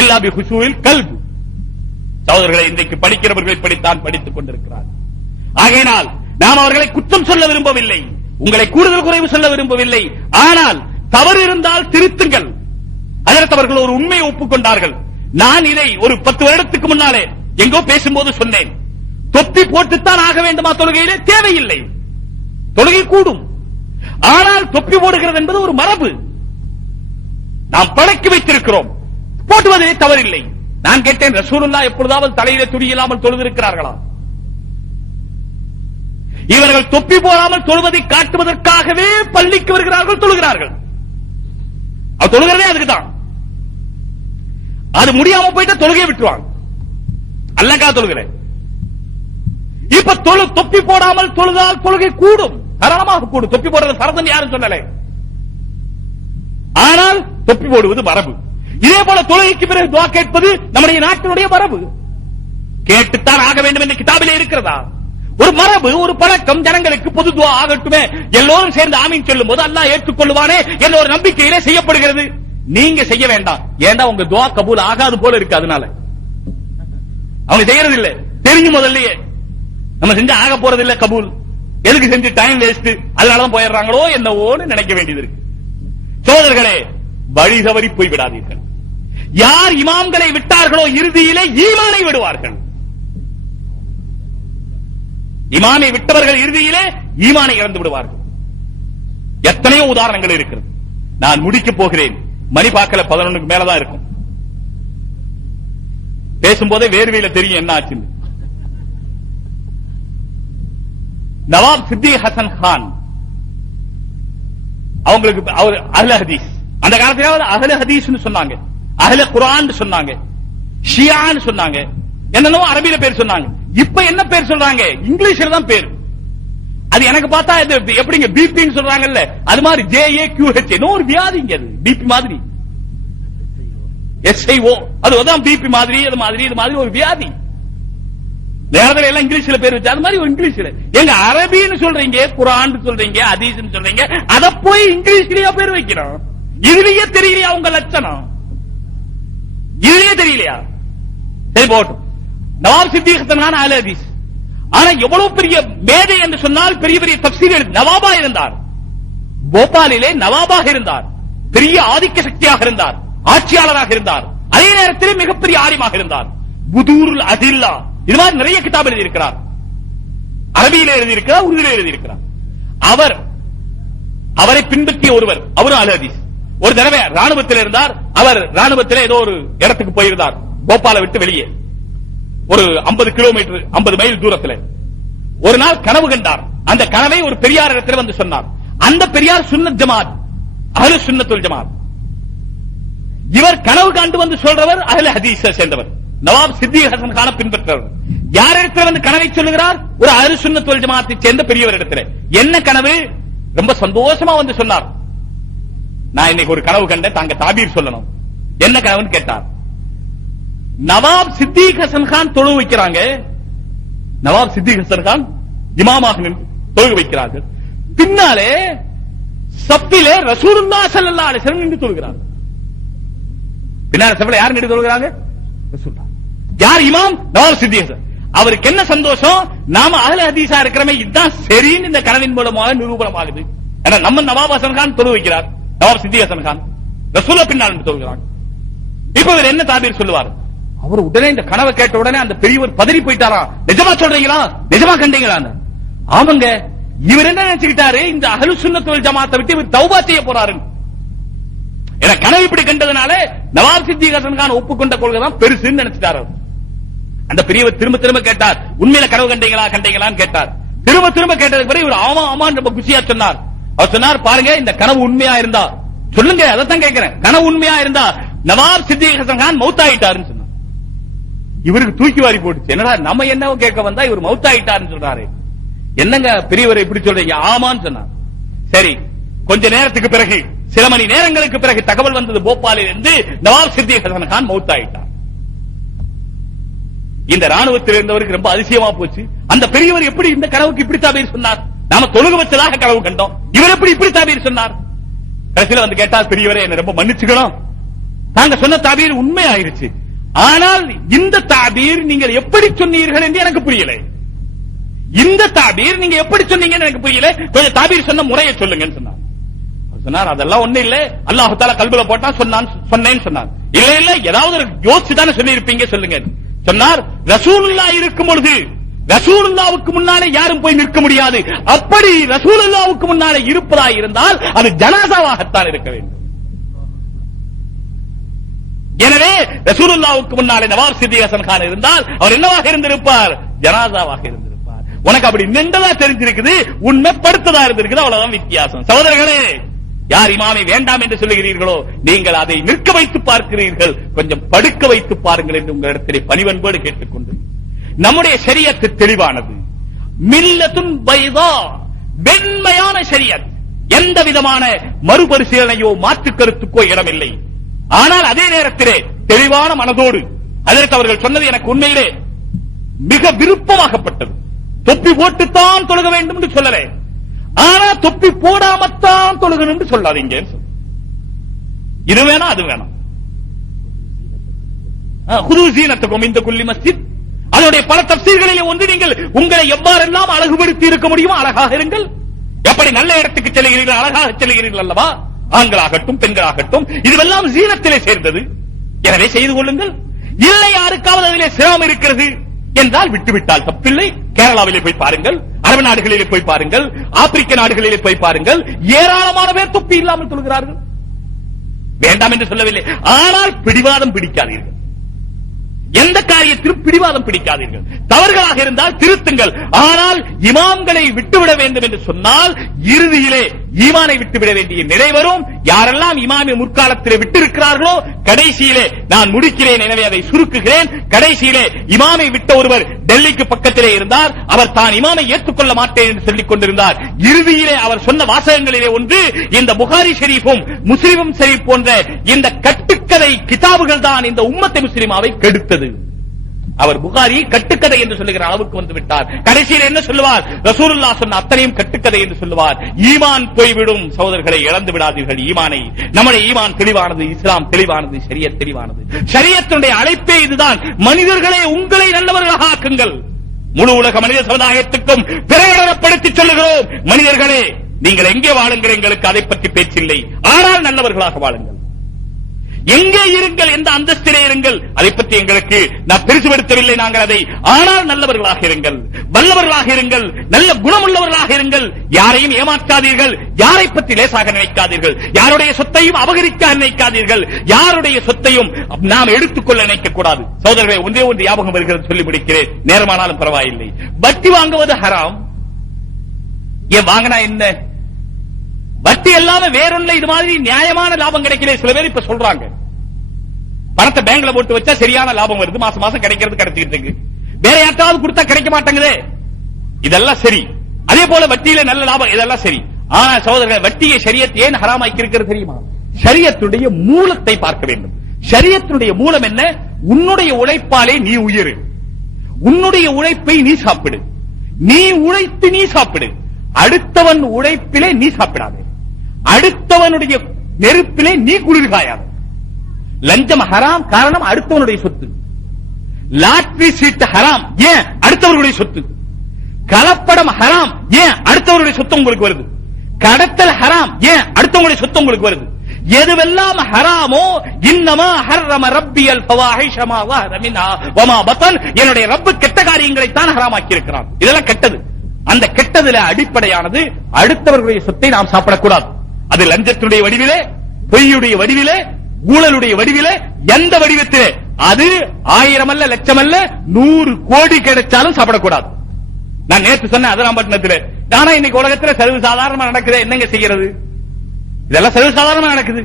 இல்லா பி குஷூஇல் கல்ப். சகோதரர்களை, இன்றைக்கு படிக்கிறவர்கள் இப்படித்தான் படித்துக் கொண்டிருக்கிறார். ஆகையினால் நாம் அவர்களை குற்றம் சொல்ல விரும்பவில்லை, உங்களை கூடுதல் குறைவு சொல்ல விரும்பவில்லை. ஆனால் தவறு இருந்தால் திருத்துங்கள். அதற்கு அவர்கள் ஒரு உண்மையை ஒப்புக்கொண்டார்கள். நான் இதை ஒரு 10 வருடத்துக்கு முன்னாலே எங்கோ பேசும்போது சொன்னேன். தொப்பி போட்டுத்தான் ஆக வேண்டுமா தொழுகையிலே? தேவையில்லை, தொழுகை கூடும். ஆனால் தொப்பி போடுகிறது என்பது ஒரு மரபு, நாம் பழக்கி வைத்திருக்கிறோம். போட்டுவதே தவறில்லை. நான் கேட்டேன், ரசூலுல்லாஹ் எப்பொழுதாவது தலையிலே துணி இல்லாமல் தொழுதிருக்கிறார்களா? இவர்கள் தொப்பி போடாமல் தொழுவதை காட்டுவதற்காகவே பள்ளிக்கு வருகிறார்கள், தொழுகிறார்கள். அது தொழுகிறதே அதுக்குதான். அது முடியாம போயிட்டா தொழுகையை விட்டுருவாங்க. அல்லக்கா தொழுகிறேன். இப்ப தொப்பி போடாமல் தொழுதால் தொழுகை கூடும், தாராளமாக கூடும். தொப்பி போடுறது பரதன் யாரும் சொல்லல. ஆனால் தொப்பி போடுவது மரபு. இதே போல தொழுகைக்கு பிறகு துஆ கேட்பது நம்முடைய நாட்டினுடைய மரபு. கேட்டுத்தான் ஆக வேண்டும் என்று கிதாபிலே இருக்கிறதா? ஒரு மரபு, ஒரு பழக்கம். ஜனங்களுக்கு பொது துஆ ஆகட்டுமே, எல்லோரும் சேர்ந்து ஆமீன் சொல்லும் போது அல்லாஹ் ஏற்றுக்கொள்வானே என்ற ஒரு நம்பிக்கையிலே செய்யப்படுகிறது. நீங்க செய்ய வேண்டாம். ஏண்டா உங்க துஆ கபூல் ஆகாது போல இருக்கு. அதனால அவங்க செய்யறது இல்ல, தெரிஞ்சு முதல்லயே நம்ம செஞ்சு ஆக போறது இல்ல கபூல். எதுக்கு செஞ்சு டைம் வேஸ்ட்? அதனாலதான் போயிடுறாங்களோ என்னவோன்னு நினைக்க வேண்டியது இருக்கு. சோதர்களே, வழி தவறி போய் விடாதீர்கள். யார் இமாம்களை விட்டார்களோ இறுதியிலே ஈமானை விடுவார்கள். இமாமை விட்டவர்கள் இறுதியிலே ஈமானை இழந்து விடுவார்கள். எத்தனையோ உதாரணங்கள் இருக்கிறது. நான் முடிக்க போகிறேன். மணி பார்க்கல 11க்கு மேலதான் இருக்கும். பேசும்போதே வேர்வையில தெரியும் என்ன ஆச்சு. நவாப் சித்திக் ஹசன் கான் அவங்களுக்கு அவர் அஹ்ல ஹதீஸ். அந்த காலத்துல அஹ்ல ஹதீஸ் சொன்னாங்க, அஹ்ல குர்ஆன் சொன்னாங்க, ஷியான்னு சொன்னாங்க, என்னென்னவோ அரபியில பேர் சொன்னாங்க. இப்ப என்ன பேர் சொல்றாங்க? இங்கிலீஷ்ல தான் பேர். அது எனக்கு பார்த்தா எப்படிங்க பிபின்னு சொல்றாங்கல்ல, அது மாதிரி JAQH ஒரு வியாதிங்க. அது பிபி மாதிரி, SIO அதுதான் பிபி மாதிரி. அது மாதிரி இது மாதிரி ஒரு வியாதி. நேரத்தில் எல்லாம் இங்கிலீஷ்ல பேர் வச்சு அது மாதிரி ஒரு இங்கிலீஷ்ல. எங்க அரபின்னு சொல்றீங்க, குர்ஆன் சொல்றீங்க, ஹதீஸ் சொல்றீங்க, அத போய் இங்கிலீஷ்லயா பேர் வைக்கிறோம்? இதுலயே தெரியலையா உங்க லட்சணம்? இதுலயே தெரியலையா? சரி போட்டும். நவாப் சித்திக் ஹசன் அஹ்ல ஹதீஸ். ஆனா எவ்வளவு பெரிய மேதை என்று சொன்னால் பெரிய பெரிய தஃப்சீர் நவாபா இருந்தார். போபாலிலே நவாபாக இருந்தார். பெரிய ஆதிக்க சக்தியாக இருந்தார், ஆட்சியாளராக இருந்தார். அதே நேரத்தில் மிகப்பெரிய ஆலிமாக இருந்தார். புதூருல் அதில்லா இது மாதிரி நிறைய கிதாப் எழுதி இருக்கிறார். அரபியிலே எழுதியிருக்கிறார், உருதிலே எழுதியிருக்கிறார். அவரை பின்பற்றிய ஒருவர், அவரும் அல் ஹதீஸ். ஒரு தடவை ராணுவத்தில் இருந்தார். அவர் ராணுவத்தில் ஏதோ ஒரு இடத்துக்கு போயிருந்தார், போபாலை விட்டு வெளியே ஒரு 50 கிலோமீட்டர் 50 மைல் தூரத்தில். ஒரு நாள் கனவு கண்டார். அந்த கனவை ஒரு பெரியார் இடத்தில் வந்து சொன்னார். அந்த பெரியார் சுன்னத் ஜமாத், அஹ்லு சுன்னத்துல் ஜமாத். இவர் கனவு காண்டு வந்து சொல்றவர் அஹ்லு ஹதீஸை சேர்ந்தவர், நவாப் சித்திக் ஹசன் கான பின்பற்றவர். யார் இடத்துல வந்து கனவை சொல்லுகிறார்? ஒரு அஹ்லு சுன்னத்துல் ஜமாத்தை சேர்ந்த பெரியவர் இடத்துல. என்ன கனவு? ரொம்ப சந்தோஷமா வந்து சொன்னார், நான் இன்னைக்கு ஒரு கனவு கண்டேன், தாங்க தாபீர் சொல்லணும். என்ன கனவுன்னு கேட்டார். நவாப் சித்திக் ஹசன் கான் தொழு வைக்கிறாங்க. நவாப் சித்திக் ஹசன் கான் இமாமாக நின்று தொழுக வைக்கிறார்கள். பின்னாலே சப்பிலே ரசூலுல்லாஹ் ஸல்லல்லாஹு அலைஹி வஸல்லம் நின்று தொழுகிறார். பின்னால சப்பிலே யார் நின்று தொழுகிறாங்க? ரசூலுல்லாஹ். யார் இமாம்? நவாப் சித்திக் ஹசன். அவருக்கு என்ன சந்தோஷம், நாம அஹ்லு ஹதீஸா இருக்கிறமே, இதுதான் சரின்னு இந்த கனவின் மூலமாக நிரூபணமாகுது. ஏன்னா நம்ம நவாப் ஹசன் கான் தொழு வைக்கிறார், நவாப் சித்திக் ஹசன் கான் ரசூலுல்லாஹ் பின்னால் நின்று தொழுகிறாங்க. இப்ப இவர் என்ன தாபீர் சொல்லுவார்? அவர் உடனே இந்த கனவை கேட்ட உடனே அந்த பெரியவர் பதறி போயிட்டாரா, நிஜமா சொல்றீங்களா, நிஜமா கண்டீங்களா? ஆமாங்க. இவர் என்ன நினைச்சுக்கிட்டாரு, இந்த அஹ்லு சுன்னத் வல் ஜமாத்தை விட்டு இவர் தௌபா செய்ய போறாரு. ஏன்னா கனவு இப்படி கண்டதுனால நவாப் சித்திக் ஹசன் கான் ஒப்புக்கொண்ட கொள்கை தான் பெருசுன்னு நினைச்சிட்டாரு. அந்த பெரியவர் திரும்ப திரும்ப கேட்டார், உண்மையில கனவு கண்டீங்களா கண்டீங்களான்னு கேட்டார். திரும்ப திரும்ப கேட்டதுக்கு பிறகு இவர் ஆமா ஆமான்னு ரொம்ப குஷியா சொன்னார். அவர் சொன்னார், பாருங்க இந்த கனவு உண்மையா இருந்தா சொல்லுங்க, அதைத்தான் கேட்கிறேன், கனவு உண்மையா இருந்தா நவாப் சித்திக் ஹசன் கான் மௌத்தாயிட்டாருன்னு சொன்னார். இவருக்கு தூக்கி வாரி போட்டுச்சு. என்னடா நம்ம என்ன கேட்க வந்தா இவர் மௌத்தாயிட்டாருன்னு சொல்றாரு, என்னங்க பெரியவர் இப்படி சொல்றீங்க? ஆமான்னு சொன்னார். சரி, கொஞ்ச நேரத்துக்கு பிறகு, சில மணி நேரங்களுக்கு பிறகு தகவல் வந்தது, போபாலில் இருந்து நவாப் சித்திக் ஹசன் கான் மௌத்தாயிட்டார். இந்த ராணுவத்தில் இருந்தவருக்கு ரொம்ப அதிசயமா போச்சு. அந்த பெரியவர் எப்படி இந்த கனவுக்கு இப்படி தாபீர் சொன்னார்? நாம தொழுக வச்சதாக கனவு கண்டோம், இவர் எப்படி இப்படி தாபீர் சொன்னார்? கடைசியில வந்து கேட்டார், பெரியவரே என்ன ரொம்ப மன்னிச்சுக்கணும், தாங்க சொன்ன தாபீர் உண்மை ஆயிருச்சு. ஆனால் இந்த தாபீர் நீங்கள் எப்படி சொன்னீர்கள் என்று எனக்கு புரியல. இந்த தாபீர் நீங்க எப்படி சொன்னீங்கன்னு எனக்கு புரியல, கொஞ்சம் தாபீர் சொன்ன முறையை சொல்லுங்கன்னு சொன்னார். சொன்னார், அதெல்லாம் ஒண்ணு இல்ல, அல்லாஹ் தஆலா கல்புல போட்டா சொன்னேன்னு சொன்னார். இல்ல இல்ல, ஏதாவது யோசிச்சு தானே சொல்லி இருப்பீங்க, சொல்லுங்க சொன்னார். ரசூலுல்லாஹ் இருக்கும் பொழுது ரசூலுல்லாஹ்வுக்கு முன்னாலே யாரும் போய் நிற்க முடியாது. அப்படி ரசூலுல்லாஹ்வுக்கு முன்னாலே இருப்பதாக இருந்தால் அது ஜனாசாவாகத்தான் இருக்க வேண்டும். எனவே ரசூலுல்லாஹ்வுக்கு முன்னாலே நவாப் சித்திக் ஹசன் கான் இருந்தால் அவர் என்னவாக இருந்திருப்பார்? ஜனாசாவாக இருந்திருப்பார். உனக்கு அப்படி நின்றதா தெரிஞ்சிருக்குது, உண்மைப்படுத்ததா இருந்திருக்குது, அவ்வளவுதான் வித்தியாசம். சகோதரர்களே, யார் இமாமை வேண்டாம் என்று சொல்லுகிறீர்களோ நீங்கள் அதை நிற்க வைத்து பார்க்கிறீர்கள், கொஞ்சம் படுக்க வைத்து பாருங்கள் என்று உங்களிடத்திலே பணிவன்போடு கேட்டுக்கொண்டு, நம்முடைய ஷரியத் தெளிவானது, மில்லத்துன் பைதா, வெண்மையான ஷரியத், எந்த விதமான மறுபரிசீலனையோ மாற்று கருத்துக்கோ இடமில்லை. ஆனால் அதே நேரத்திலே தெளிவான மனதோடு, அதற்கு அவர்கள் சொன்னது எனக்கு உண்மையிலே மிக விருப்பமாகப்பட்டது. தொப்பி போட்டுத்தான் தொழுக வேண்டும் என்று சொல்லலே, ஆனா தொப்பி போடாமத்தான் தொழுகணும் என்று சொல்லாதீங்க. இது வேணாம் அது வேணாம். குது ஜீனத்துக்கும் இந்த குல்லி மஸ்ஜித், அதனுடைய பல தஃசீர்களிலே ஒன்று, நீங்கள் உங்களை எவ்வாறெல்லாம் அழகுபடுத்தி இருக்க முடியுமோ அழகாக இருங்கள். எப்படி நல்ல இடத்துக்கு செல்கிறீர்கள் அழகாக செல்கிறீர்கள் அல்லவா, ஆண்களாகட்டும் பெண்களாகட்டும், இதுவெல்லாம் ஜீனத்திலே சேர்ந்தது. எனவே செய்து கொள்ளுங்கள். இல்லை யாருக்காவது அதிலே சிரமம் இருக்கிறது என்றால் விட்டுவிட்டால் தப்பில்லை. கேரளாவிலே போய் பாருங்கள், அரபு நாடுகளிலே போய் பாருங்கள், ஆப்பிரிக்க நாடுகளிலே போய் பாருங்கள், ஏராளமான பேர் தொப்பி இல்லாமல் தொழுகிறார்கள். வேண்டாம் என்று சொல்லவில்லை, ஆனால் பிடிவாதம் பிடிக்காதீர்கள். எந்த காரியத்திலும் பிடிவாதம் பிடிக்காதீர்கள். தவறுகளாக இருந்தால் திருத்துங்கள். ஆனால் இமாம்களை விட்டுவிட வேண்டும் என்று சொன்னால் இறுதியிலே ஈமானை விட்டுவிட வேண்டிய நிலை வரும். யாரெல்லாம் இமாமை முற்காலத்திலே விட்டிருக்கிறார்களோ கடைசியிலே, நான் முடிக்கிறேன் எனவே அதை சுருக்குகிறேன், கடைசியிலே இமாமை விட்ட ஒருவர் டெல்லிக்கு பக்கத்திலே இருந்தார். அவர் தான் இமாமை ஏற்றுக்கொள்ள மாட்டேன் என்று சொல்லிக் கொண்டிருந்தார். இறுதியிலே அவர் சொன்ன வாசகங்களிலே ஒன்று, இந்த புகாரி ஷரீஃபும் முஸ்லிமும் ஷரீஃப் போன்ற இந்த கட்டுக்கதை கிதாபுகள் தான் இந்த உம்மத்தை முஸ்லிமாவை கெடுத்தது. அவர் புகாரி கட்டுக்கதை என்று சொல்லுகிற அளவுக்கு வந்து விட்டார். கடைசியில் என்ன சொல்லுவார்? ரசூலுல்லாஹ் சொன்ன அத்தனையும் கட்டுக்கதை என்று சொல்லுவார். ஈமான் போய்விடும். சகோதரர்களை, இழந்து விடாதீர்கள் ஈமானை. நம்முடைய ஈமான் தெளிவானது, இஸ்லாம் தெளிவானது, ஷரியத் தெளிவானது. ஷரியத்தினுடைய அழைப்பே இதுதான், மனிதர்களே உங்களை நல்லவர்களாக ஆக்குங்கள். முழு உலக மனித சமுதாயத்துக்கும் பிரகடனப்படுத்தி சொல்லுகிறோம், மனிதர்களே நீங்கள் எங்கே வாழுங்கள், எங்களுக்கு அதை பற்றி பேச்சில்லை, ஆனால் நல்லவர்களாக வாழுங்கள். எங்கே இருங்கள், எந்த அந்தஸ்திலே இருங்கள், அதை பற்றி எங்களுக்கு நான் பெருசுபடுத்தவில்லை நாங்கள் அதை, ஆனால் நல்லவர்களாக இருங்கள். வல்லவர்களாக இருங்கள், நல்ல குணமுள்ளவர்களாக இருங்கள், யாரையும் ஏமாற்றாதீர்கள், யாரை பற்றி லேசாக நினைக்காதீர்கள், யாருடைய சொத்தையும் அபகரிக்க நினைக்காதீர்கள், யாருடைய சொத்தையும் நாம் எடுத்துக்கொள்ள நினைக்க கூடாது. சகோதரர்களே, ஒன்றே ஒன்று ஞாபகம் வருகிறது, சொல்லி முடிக்கிறேன், நேரமானாலும் பரவாயில்லை. வட்டி வாங்குவது ஹராம். ஏன் வாங்கினா என்ன? வட்டி எல்லாமே வேறொன்ன இது மாதிரி நியாயமான லாபம் கிடைக்கல. சில பேர் இப்ப சொல்றாங்க, பணத்தை பேங்க்ல போட்டு வச்சா சரியான லாபம் வருது, மாசம் மாசம் கிடைக்கிறது கிடைச்சிட்டு இருக்கு, வேற யாருக்காவது கொடுத்தா கிடைக்க மாட்டேங்குதே. இதெல்லாம் சரி. அதே போல வட்டியில நல்ல லாபம், இதெல்லாம் சரி. ஆனா சகோதரர்கள், வட்டியை ஷரியத் ஏன் ஹராமாக்கி இருக்கிறது தெரியுமா? ஷரியத்துடைய மூலத்தை பார்க்க வேண்டும். ஷரியத்துடைய மூலம் என்ன? உன்னுடைய உழைப்பாலே நீ உயிரு, உன்னுடைய உழைப்பை நீ சாப்பிடு, நீ உழைத்து நீ சாப்பிடு, அடுத்தவன் உழைப்பிலே நீ சாப்பிடாதே, அடுத்தவனுடைய நெருப்பிலே நீ குளிர்காயாது. லஞ்சம் ஹராம், காரணம் அடுத்தவனுடைய சொத்து. லாட்டரி சீட்டு ஹராம், ஏன்? அடுத்தவர்களுடைய சொத்து. கலப்படம் ஹராம், ஏன்? அடுத்தவருடைய சொத்து உங்களுக்கு வருது. கடத்தல் ஹராம், ஏன்? அடுத்தவங்களுடைய சொத்து உங்களுக்கு வருது. எதுவெல்லாம் ஹராமோ, இன்னமா ஹர்ரம ரப்பியல் ஃபவாஹிஷ மா ظهر منها وما بطن, என்னுடைய ரப்பு கெட்ட காரியங்களை தான் ஹராமாக்கி இருக்கிறான். இதெல்லாம் கெட்டது. அந்த கெட்டதுல அடிப்படையானது அடுத்தவர்களுடைய சொத்தை நாம் சாப்பிடக்கூடாது. அது லஞ்சத்தினுடைய வடிவிலே, பொய்யுடைய வடிவிலே, ஊழலுடைய வடிவிலே, எந்த வடிவத்திலே, அது 1000 அல்ல, லட்சம் அல்ல, 100 கோடி கிடைச்சாலும் சாப்பிடக்கூடாது. நான் நேற்று சொன்னேன் அதிராம்பட்டினத்தில். ஆனா இன்னைக்கு உலகத்தில் சர்வ சாதாரணமா நடக்குது. என்னங்க செய்யறது? இதெல்லாம் சர்வ சாதாரணமா நடக்குது.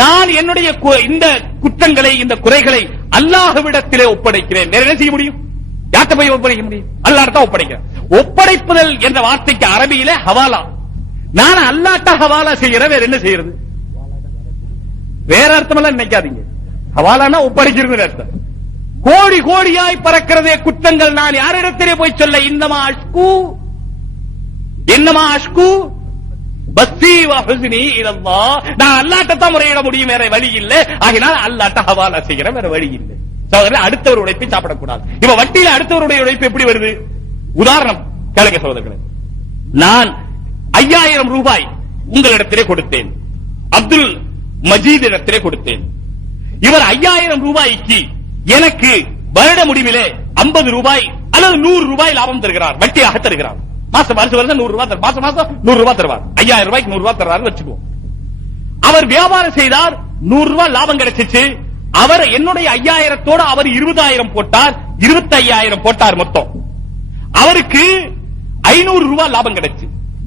நான் என்னுடைய இந்த குற்றங்களை, இந்த குறைகளை அல்லாஹ்விடத்திலே ஒப்படைக்கிறேன். வேற என்ன செய்ய முடியும்? யார்கிட்ட போய் ஒப்படைக்க முடியும்? அல்லாஹ்ட்ட ஒப்படைக்கிறேன். ஒப்படைப்புதல் என்ற வார்த்தைக்கு அரபியிலே ஹவாலா. நான் அல்லாஹ்ட்ட ஹவாலா செய்யறேன். வேற என்ன செய்யறது? வேற அர்த்தமெல்லாம் நினைக்காதீங்க. ஹவாலானா ஒப்படைக்கிறது அர்த்தம். கோடி கோடியாய் பறக்கிறதே குற்றங்கள். நான் யாரிடத்திலே போய் சொல்ல? இன்னமா அஷ்கு பஸ்ஸி வ ஹுஸ்னி இலல்லாஹ். நான் அல்லாஹ்ட்ட தான் முறையிட முடியும், வேற வழி இல்ல. ஆகினால் அல்லாஹ்ட்ட ஹவாலா செய்யற, வேற வழி இல்லை. சகோதரர்களே, அடுத்தவர் உழைப்பை சாப்பிடக்கூடாது. இப்ப வட்டியில அடுத்தவருடைய உழைப்பு எப்படி வருது? உதாரணம் கேளுங்க சகோதரர்களே. நான் 5000 ரூபாய் உங்களிடத்திலே கொடுத்தேன், அப்துல் மஜீத் இடத்திலே கொடுத்தேன். இவர் 5000 ரூபாய்க்கு எனக்கு வருட முடிவிலே 50 ரூபாய் அல்லது 100 ரூபாய் லாபம் தருகிறார், வட்டியாக தருகிறார். மாசம் வருஷம் 100 ரூபாய் தருவார், மாசம் மாசம் 100 ரூபாய் தருவார். 5000 ரூபாய்க்கு 100 ரூபாய் தருவார் வச்சுக்குவோம். அவர் வியாபாரம் செய்தார், 100 ரூபாய் லாபம் கிடைச்சிச்சு. அவர் என்னுடைய 5000தோட அவர் 20000 போட்டார், 25000 போட்டார் மொத்தம். அவருக்கு 500 ரூபாய் லாபம் கிடைச்சு.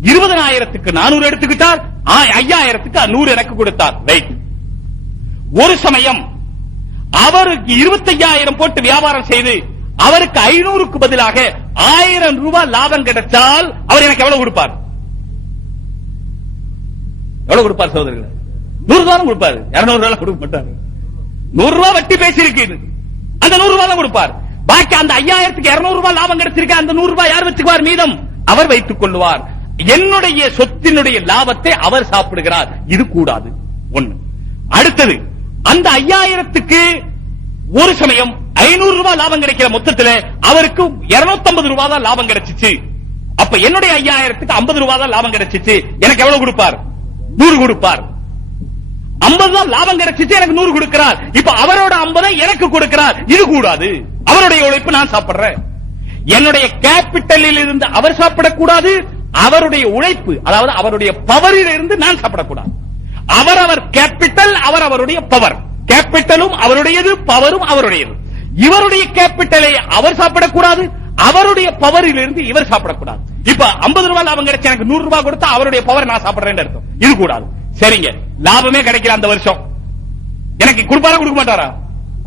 20000க்கு 400 எடுத்துக்கிட்டார், 5000க்கு 100 எனக்கு கொடுத்தார். ரைட். ஒரு சமயம் அவருக்கு 25000 போட்டு வியாபாரம் செய்து அவருக்கு 500க்கு பதிலாக 1000 ரூபாய் லாபம் கிடைச்சால் அவர் எனக்கு எவ்வளவு கொடுப்பார்? எவ்வளவு கொடுப்பார் சகோதரர்களே? 100 ரூபாய் கொடுப்பார். 200 ரூபாய் கொடுக்க மாட்டார். 100 ரூபாய் வட்டி பேசியிருக்கு, அந்த 100 ரூபாய் தான் கொடுப்பார். பாக்கி அந்த 5000க்கு 200 ரூபாய் லாபம் கிடைச்சிருக்க, அந்த 100 ரூபாய் யார் வச்சுக்குவார்? மீதம் அவர் வைத்துக் கொள்வார். என்னுடைய சொத்தினுடைய லாபத்தை அவர் சாப்பிடுகிறார். இது கூடாது. ஒண்ணு. அடுத்தது, அந்த 5000க்கு ஒரு சமயம் 500 ரூபாய் லாபம் கிடைக்கிற மொத்தத்தில் அவருக்கு 250 ரூபாய் தான் லாபம் கிடைச்சிச்சு. அப்ப என்னுடைய 5000க்கு 50 ரூபாய் தான் லாபம் கிடைச்சிச்சு. எனக்கு எவ்வளவு கொடுப்பார்? 100 கொடுப்பார். 50 தான் லாபம் கிடைச்சிச்சு, எனக்கு 100 கொடுக்கிறார். இப்ப அவரோட 50 எனக்கு கொடுக்கிறார். இது கூடாது. அவருடைய உழைப்பு நான் சாப்பிடுறேன். என்னுடைய கேபிட்டலில் இருந்து அவர் சாப்பிடக்கூடாது, அவருடைய உழைப்பு, அதாவது அவருடைய பவரில் இருந்து நான் சாப்பிடக்கூடாது. அவர் கேபிட்டல், அவருடைய பவர். கேபிட்டலும் அவருடையது, பவரும் அவருடையது. இவருடைய கேபிட்டலை அவர் சாப்பிடக்கூடாது, அவருடைய பவரில் இருந்து இவர் சாப்பிடக்கூடாது. இப்ப 50 ரூபாய் லாபம் கிடைச்ச எனக்கு 100 ரூபாய் கொடுத்தா அவருடைய பவர் நான் சாப்பிடுறேன் அர்த்தம். இது கூடாது. சரிங்க, லாபமே கிடைக்கல அந்த வருஷம், எனக்கு கொடுப்பாரா கொடுக்க மாட்டாரா?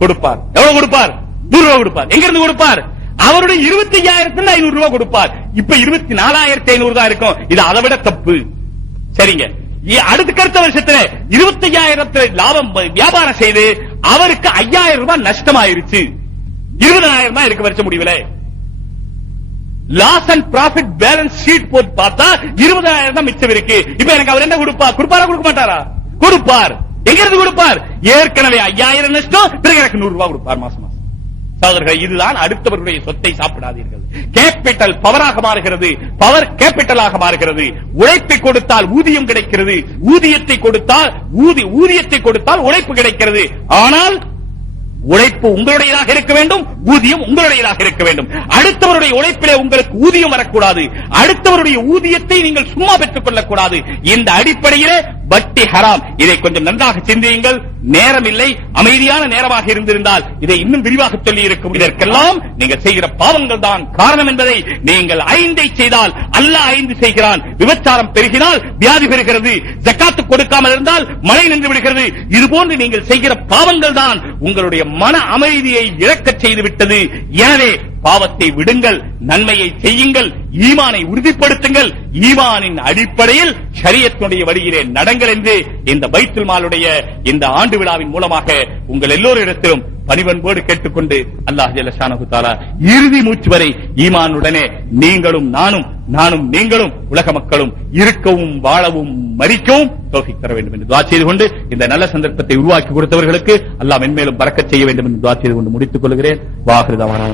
கொடுப்பார். எவ்வளவு கொடுப்பார்? 100 ரூபாய் கொடுப்பார். எங்க இருந்து கொடுப்பார்? அவருடைய 25000 ரூபாய் கொடுப்பார். இப்ப 24500 தான் இருக்கும். இது அதை விட தப்பு. சரிங்க, அடுத்த வருஷத்துல 25000 லாபம் வியாபாரம் செய்து அவருக்கு 5000 ரூபாய் நஷ்டமாயிருச்சு. 20000 தான் இருக்கு வருஷம் முடிவுல. Loss and profit balance sheet போட்டு பார்த்தா 20000 தான் மிச்சம் இருக்கு. இப்ப எனக்கு அவர் என்ன கொடுப்பார்? கொடுப்பாரா கொடுக்க மாட்டாரா? கொடுப்பார். எங்க இருந்து கொடுப்பார்? ஏற்கனவே 5000 நஷ்டம், பிறகு எனக்கு 100 ரூபாய் கொடுப்பார் மாசம் மாசம். சகோதரர்கள், இதுதான் அடுத்தவர்களுடைய சொத்தை சாப்பிடாதீர்கள். கேபிட்டல் பவராக மாறுகிறது, பவர் கேபிட்டலாக மாறுகிறது. உழைப்பை கொடுத்தால் ஊதியம் கிடைக்கிறது, ஊதியத்தை கொடுத்தால் உழைப்பு கிடைக்கிறது. ஆனால் உழைப்பு உங்களுடையதாக இருக்க வேண்டும், ஊதியம் உங்களுடையதாக இருக்க வேண்டும். அடுத்தவருடைய உழைப்பிலே உங்களுக்கு ஊதியம் வரக்கூடாது, அடுத்தவருடைய ஊதியத்தை நீங்கள் சும்மா பெற்றுக் கொள்ளக்கூடாது. இந்த அடிப்படையிலே வட்டி ஹராம். இதை கொஞ்சம் நன்றாக சிந்தியுங்கள். நேரம் இல்லை, அமைதியான நேரமாக இருந்திருந்தால் இதை இன்னும் விரிவாக சொல்லி இருக்கும். இதற்கெல்லாம் நீங்கள் செய்கிற பாவங்கள் தான் காரணம் என்பதை நீங்கள் 5 செய்தால் அல்லாஹ் 5 செய்கிறான். விபச்சாரம் பெருகினால் வியாதி பெறுகிறது, ஜக்காத்து கொடுக்காமல் இருந்தால் மழை நின்று விடுகிறது. இதுபோன்று நீங்கள் செய்கிற பாவங்கள் தான் உங்களுடைய மன அமைதியை இழக்கச் செய்து விட்டது. எனவே பாவத்தை விடுங்கள், நன்மையை செய்யுங்கள், ஈமானை உறுதிப்படுத்துங்கள், ஈமானின் அடிப்படையில் ஷரியத்துடைய வழியிலே நடங்கள் என்று இந்த பைத்துல் மாலுடைய இந்த ஆண்டு விழாவின் மூலமாக உங்கள் எல்லோரிடத்திலும் பணிவன்போடு கேட்டுக்கொண்டு அல்லாஹ் ஜல்ல ஷானஹு தஆலா இறுதி மூச்சு வரை ஈமானுடனே நீங்களும் நானும் நீங்களும் உலக மக்களும் இருக்கவும் வாழவும் மரிக்கவும் தௌஃபீக் தர வேண்டும் என்று துஆ செய்து கொண்டு இந்த நல்ல சந்தர்ப்பத்தை உருவாக்கி கொடுத்தவர்களுக்கு அல்லாஹ் மென்மேலும் பரக்கத் செய்ய வேண்டும் என்று துஆ செய்து கொண்டு முடித்துக் கொள்கிறேன். வாஹிரு தஅவானா